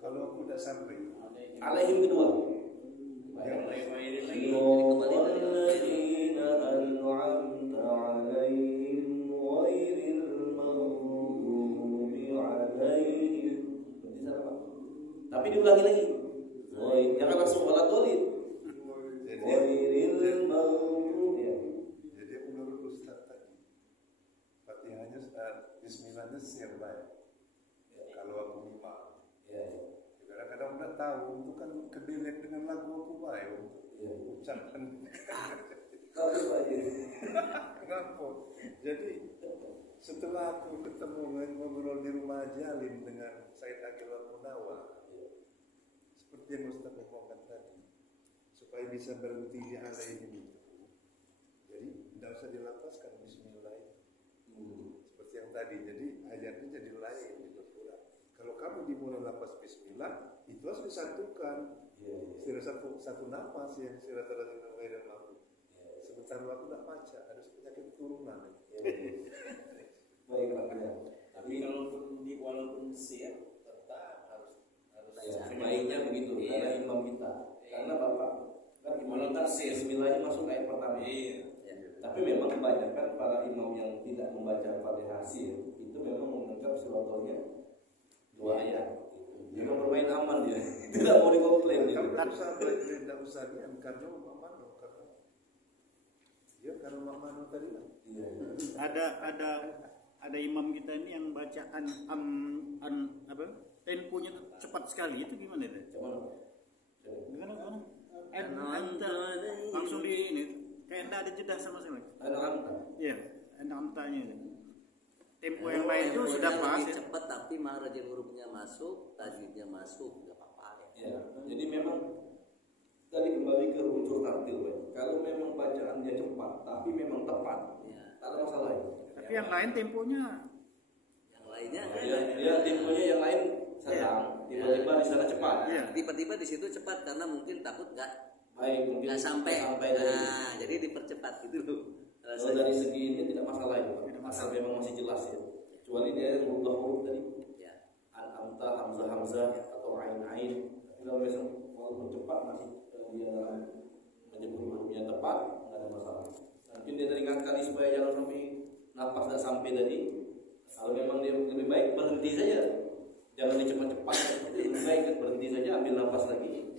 Kalau aku udah sampai, Alaihim kedua. Tapi diulangi lagi. Jangan langsung waladolin. Jadi menurut Ustaz tadi, Fatihahnya Bismillahnya siap baik. Kalau aku imam, kadang-kadang udah tahu itu kan kedelek dengan lagu aku baik ucapan. Kenapa? Jadi setelah aku ketemu ngobrol di rumah Jalin dengan Said Akil Munawar, seperti yang Ustaz ngomongkan tadi, supaya bisa berhenti di alaihim itu, jadi tidak usah dilapaskan Bismillah seperti yang tadi. Jadi ayatnya jadi lain gitu kurang. Kalau kamu dimulai lapas Bismillah, itu harus disatukan. Istilah satu nafas yang istilah terdengar dan mampu. Sebentar waktu tidak baca, ada penyakit turunan. Baiklah. Tapi walaupun siap tetap harus Baiknya begitu karena imam kita. Karena bapak kan imam kita Bismillahnya masuk ayat pertama. Tapi memang kebanyakan para imam yang tidak membaca Fatihah itu memang menganggap suratul 2 ayat. Dia mau bermain aman dia. Tidak mau dikomplain dia. Tidak usah diam karena Mano karena Mano tadi lah. Ada imam kita ini yang bacaan temponya cepat sekali, itu gimana itu? Gimana? Langsung di ini kayak tidak ada jeda sama sekali. Iya, antanya itu. Tempo yang lain itu sudah pas lebih ya. cepat tapi makhrajul hurufnya masuk, tajwidnya masuk, enggak apa-apa ya. Ya, jadi memang tadi kembali ke unsur tartil, Pak. Kalau memang bacaannya cepat tapi memang tepat, tak ada masalah. Tapi yang lain temponya Yang lainnya Dia temponya yang lain sedang, tiba-tiba di sana cepat. iya. tiba-tiba di situ cepat karena mungkin takut Baik, mungkin nggak sampai. dari. Nah, jadi dipercepat gitu loh. Kalau dari segi ini tidak masalah itu, Tidak asal masalah. memang masih jelas ya. Kecuali dia yang merubah huruf tadi, Ya. an-amta, hamzah atau ain. Kalau misalnya walaupun cepat masih dia menyebut hurufnya tepat, nggak ada masalah. Mungkin dia teringat kali supaya jangan sampai nafas tidak sampai tadi. Kalau memang dia lebih baik berhenti saja, jangan dicepat-cepat. Lebih baik berhenti saja, ambil nafas lagi.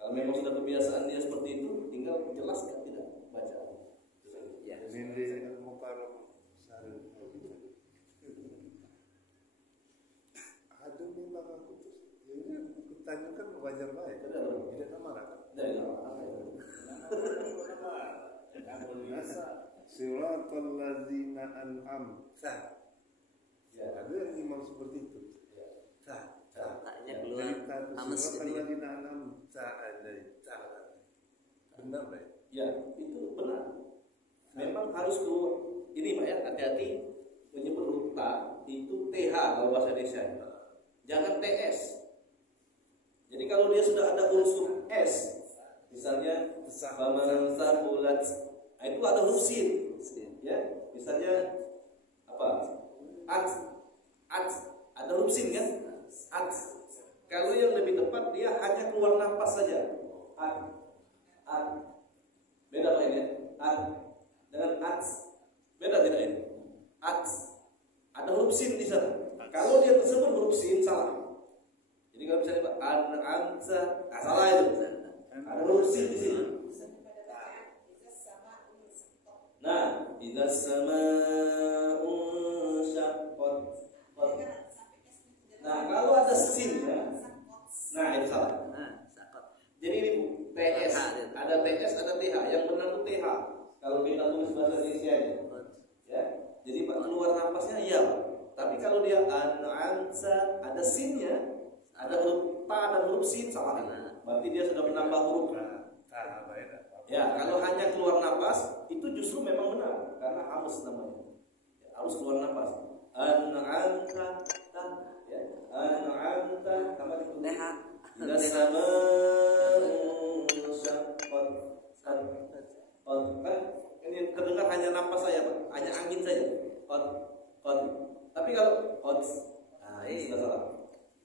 Kalau memang sudah kebiasaan dia seperti itu, tinggal jelaskan tidak baca. Ya. Ini Al-Mukarram Sarul. Aduh memang aku tanyakan wajar baik. Tidak marah kan? Dari Siratal ladzina an'amta. Ya. Ada yang imam seperti itu. Taknya keluar ames Siratal gitu ya. ladzina an'amta alaihim. Benar baik. Ya, itu benar. Memang harus keluar. Ini Pak ya, hati-hati menyebut huruf ta itu TH kalau bahasa Indonesia. Jangan TS. Jadi kalau dia sudah ada unsur S, misalnya faman saqulat, itu ada huruf sin. Ya, misalnya apa? Ada huruf sin kan? Kalau yang lebih tepat dia hanya keluar nafas saja. Beda Pak ini ya. Dengan beda tidak ini? Ada huruf sin di sana. Kalau dia tersebut huruf sin salah. Jadi kalau misalnya salah itu. Ada huruf sin di sini. Nah, idzas sama'u syaqqat. Nah, dia an'amta ada sinnya, ada huruf ta dan huruf sin sama. Berarti dia sudah menambah huruf. Ya, kalau hanya keluar napas itu justru memang benar karena harus namanya. Ya, harus keluar napas. An'amta ya. An'amta tambah di Leha. ila sama syaqqat. Ini kedengar hanya napas saya, Pak. Hanya angin saja. Qad. Tapi kalau qad, nah ini sudah salah.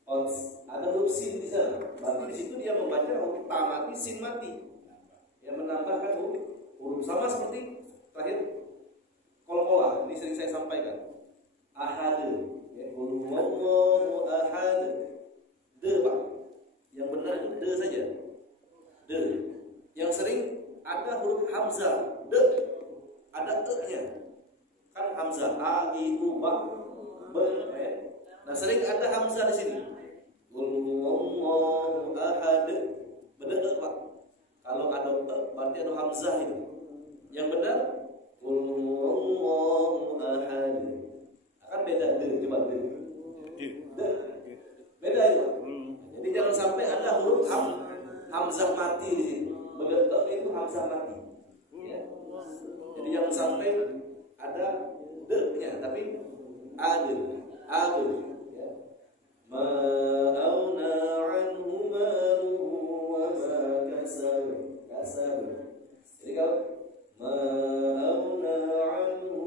Qad ada huruf sin di sana. Berarti di situ dia membaca huruf ta mati, sin mati. Yang menambahkan huruf sama seperti terakhir qalqalah. Ini sering saya sampaikan. Ahad, ya, qul huwallahu ahad. De, Pak. Yang benar itu de saja. De. Yang sering ada huruf hamzah, de. Ada e-nya. Kan hamzah a i u ba. Ya. Nah, sering ada hamzah di sini. Qul huwallahu ahad. Benar, Pak. Kalau ada berarti ada hamzah itu. Yang benar qul huwallahu ahad. Akan beda de, coba de. Beda itu. Jadi jangan sampai ada huruf hamzah mati di sini. Benar itu hamzah mati. Ya. Jadi jangan sampai ada de-nya tapi ada. Ya. Ma'auna anhu wa ma kasab. Jadi kalau ma'auna anhu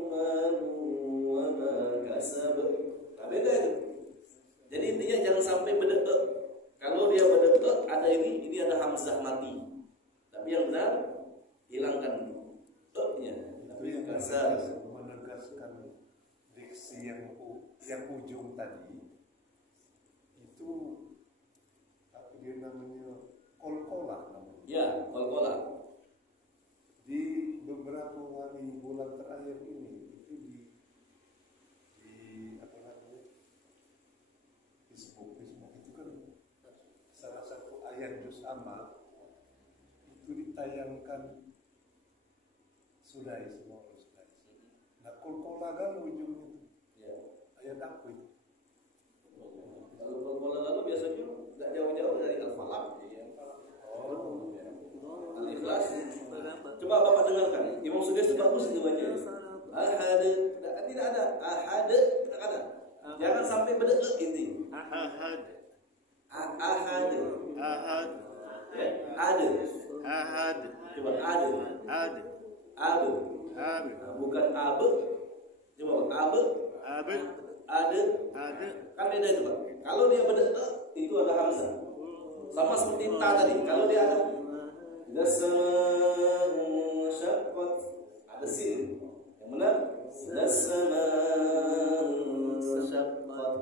wa ma kasab. Nah, beda itu. Jadi intinya jangan sampai beda. Kalau dia beda ada ini ada hamzah mati. Tapi yang benar hilangkan e-nya. Tapi Kasab. menegaskan diksi yang ujung tadi itu apa dia namanya qalqalah namanya. Ya, qalqalah. Di beberapa hari bulan terakhir ini itu di apa namanya Facebook itu kan salah satu ayat juz amma itu ditayangkan sudah semua sudah. Nah qalqalah kan ujungnya itu Ya. ayat apa itu? Kalau qalqalah lalu biasanya enggak jauh-jauh dari al-falaq. Al-Ikhlas. Coba Bapak dengarkan. Imam Sudais bagus itu baca. Ahad. Tidak ada. Ahad tidak ada. Jangan sampai beda inti. Ahad. Ahad. Ya, ada. Ahad. Coba ada. Ad. Ada. Ab. Nah, bukan abe. Coba abe. Ab. Ada. Ada. Kan beda itu, Pak. Kalau dia beda itu ada hamzah. Sama seperti ta tadi. Kalau dia ada Las-sama'u syaqqat ada sin. Yang benar Las-sama'u syaqqat.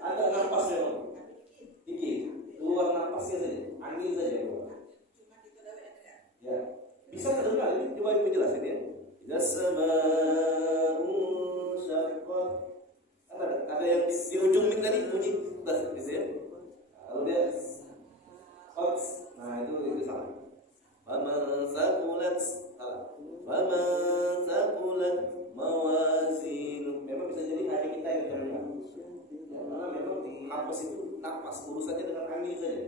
Ada napas memang. Dikit. Keluar napasnya saja. Angin saja keluar. Ya. Bisa kedengar ini? Coba Ibu jelasin ya. Las-sama'u syaqqat. Ada yang di ujung mic tadi bunyi tas gitu ya. Kalau dia nah itu salah. Faman saqulat salah. Faman saqulat mawazinu. Memang bisa jadi hanya kita yang terdengar. Karena memang napas itu napas urusannya dengan angin saja.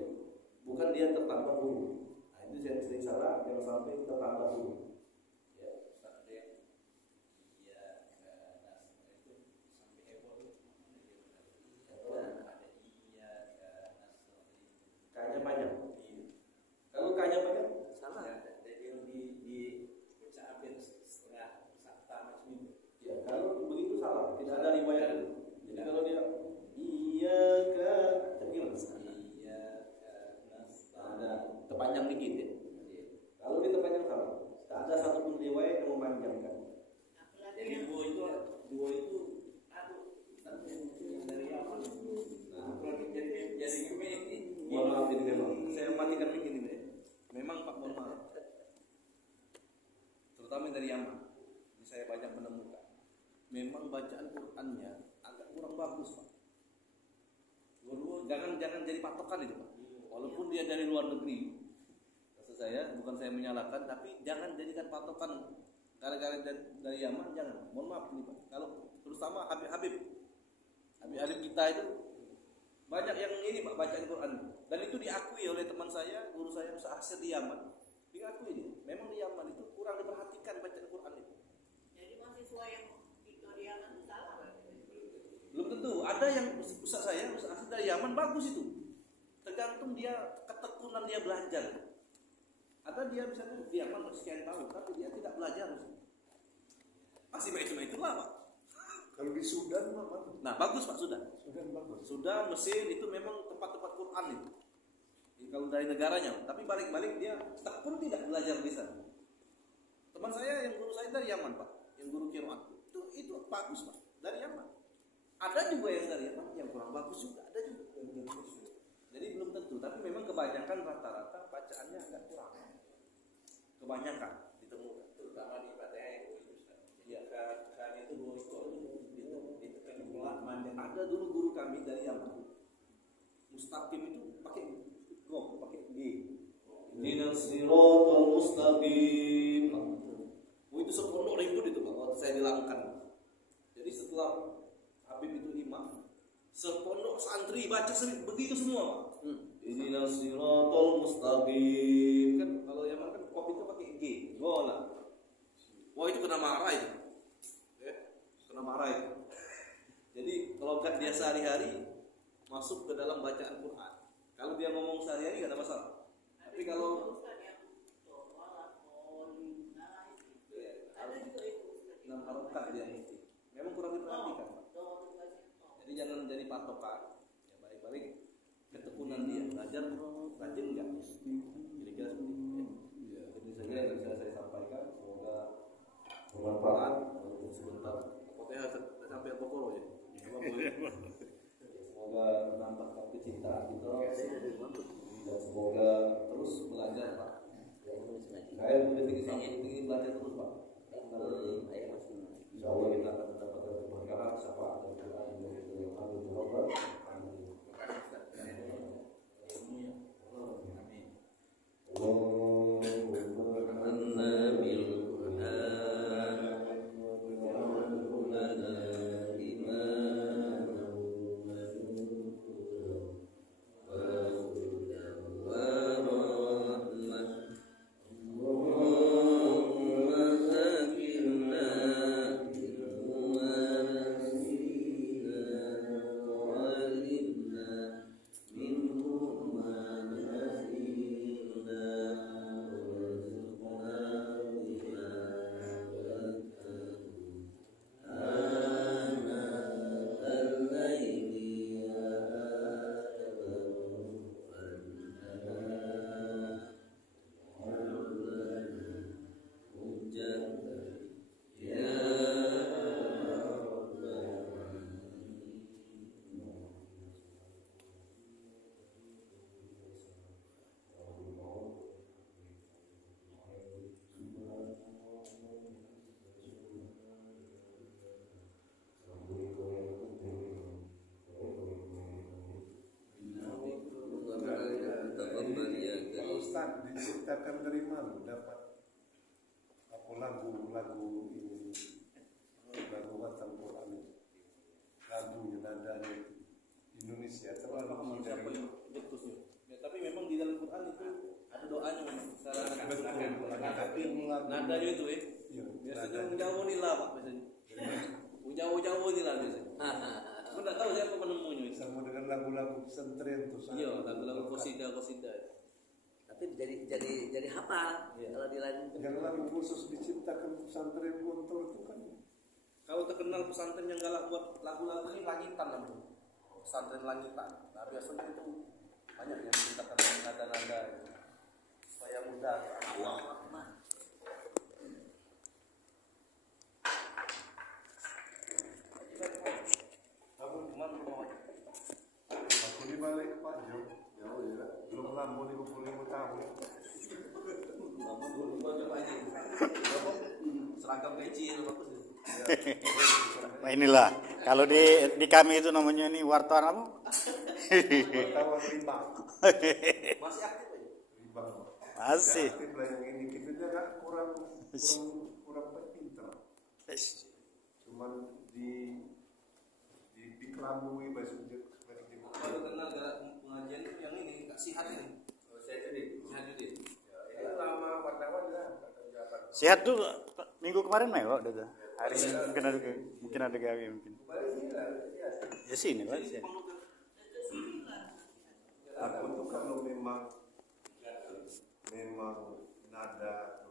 Bukan dia tertambah huruf. Nah itu saya sering salah jangan sampai tertambah huruf. Ya, Ada yang itu sampai heboh ada Kayaknya panjang. Kalau kayaknya panjang Salah. jadi yang di baca hampir setengah sakta macam itu. ya, kalau begitu salah, tidak ada riwayat itu. Jadi kalau dia iyyaka gimana? Ada terpanjang dikit ya. Kalau dia terpanjang salah. Tak ada satupun riwayat yang memanjangkan. Jadi dua itu dari apa? Jadi gini. Mohon maaf ini memang. Saya matikan mic ini deh. Memang Pak mohon maaf. Terutama dari Yaman. Ini saya banyak menemukan. Memang bacaan Qur'annya agak kurang bagus, Pak. Jangan jadi patokan itu, Pak. Walaupun dia dari luar negeri. Maksud saya bukan saya menyalahkan, tapi jangan jadikan patokan gara-gara dari Yaman jangan. Mohon maaf nih Pak. Kalau terutama Habib kita itu banyak yang ini Pak bacaan Quran. Dan itu diakui oleh teman saya, guru saya Ustaz Asir di Yaman. Diakui ini. Memang di Yaman itu kurang diperhatikan bacaan Quran itu. Jadi mahasiswa yang di Yaman itu salah. Belum tentu. Ada yang Ustaz Asir dari Yaman bagus itu. Tergantung dia ketekunan dia belajar. Ada dia misalnya di Yaman sekian tahun, tapi dia tidak belajar. Masih itulah Pak. Kalau di Sudan mah bagus. Nah bagus Pak Sudan. Sudan bagus. Sudan, Mesir itu memang tempat-tempat Quran itu. Jadi, kalau dari negaranya, tapi balik-balik dia tak pun tidak belajar di sana. Teman saya yang guru saya dari Yaman Pak, yang guru Qiraat itu bagus Pak, dari Yaman. Ada juga yang dari Yaman yang kurang bagus juga, ada juga yang bagus. Jadi belum tentu, tapi memang kebanyakan rata-rata bacaannya agak kurang. Kebanyakan ditemukan. Terutama di Fatihah yang kan itu dulu ditekan pelan manjang. Ada dulu guru kami dari Yaman. Mustaqim itu pakai G. Ihdinas siratal mustaqim. Oh itu sepondok ribut itu Pak waktu saya dilakukan. Jadi setelah Habib itu imam, sepondok santri baca begitu semua Pak. Ihdinas siratal mustaqim. Kan kalau Yaman kan kopi itu pakai G. Gola. Wah itu kena marah itu. Kena marah itu. Jadi kalau kan dia sehari-hari masuk ke dalam bacaan Quran. Kalau dia ngomong sehari-hari gak ada masalah. Tapi kalau ada juga itu. 6 harokat dia mesti. Memang kurang diperhatikan Pak. Jadi jangan jadi patokan. Ya balik-balik ketekunan dia. Belajar rajin enggak? Kira-kira seperti itu. Jadi saja yang bisa saya sampaikan. Semoga bermanfaat. Sebentar. Pokoknya sampai Al-Baqarah ya. Semoga menambahkan kecintaan kita dan semoga terus belajar Pak. Saya punya tinggi belajar terus Pak. Insya Allah kita akan mendapatkan keberkahan syafaat dan Quran yang Allah. Ustaz diciptakan dari mana dapat apa lagu ini, lagu watan Quran ini, lagunya nadanya Indonesia terlalu dari Ya, tapi memang di dalam Quran itu ada doanya memang. Nadanya itu biasanya menjauh nila Pak biasanya. Menjauh nila biasanya. Aku tidak tahu siapa penemunya itu. sama dengan lagu-lagu pesantren tuh. Iya, lagu-lagu qasidah. Tapi jadi hafal kalau di lain. Yang lagu khusus diciptakan pesantren Gontor itu kan. Kalau terkenal pesantren yang galak buat lagu-lagu ini langitan namanya. Pesantren langitan. Nah biasanya itu banyak yang diciptakan nada-nada supaya mudah. Allah Akbar. Kamu kemana mau? Aku di balik Pak Jo, jauh ya. Belum lama 55 tahun. Seragam kecil bagus. Nah inilah kalau di kami itu namanya ini wartawan apa? Wartawan rimbang. Masih aktif aja. Rimbang. Masih. Aktif lah yang ini kita jangan kurang penting. Cuman dikelabui maksudnya. Baru kenal gak pengajian itu yang ini Kak Sihat ini. Saya jadi Sihat Judin. Ini lama wartawan lah. Sehat tuh minggu kemarin main kok udah. Hari ini mungkin ada gawe mungkin. Ya sini lah. Aku tuh kalau memang nada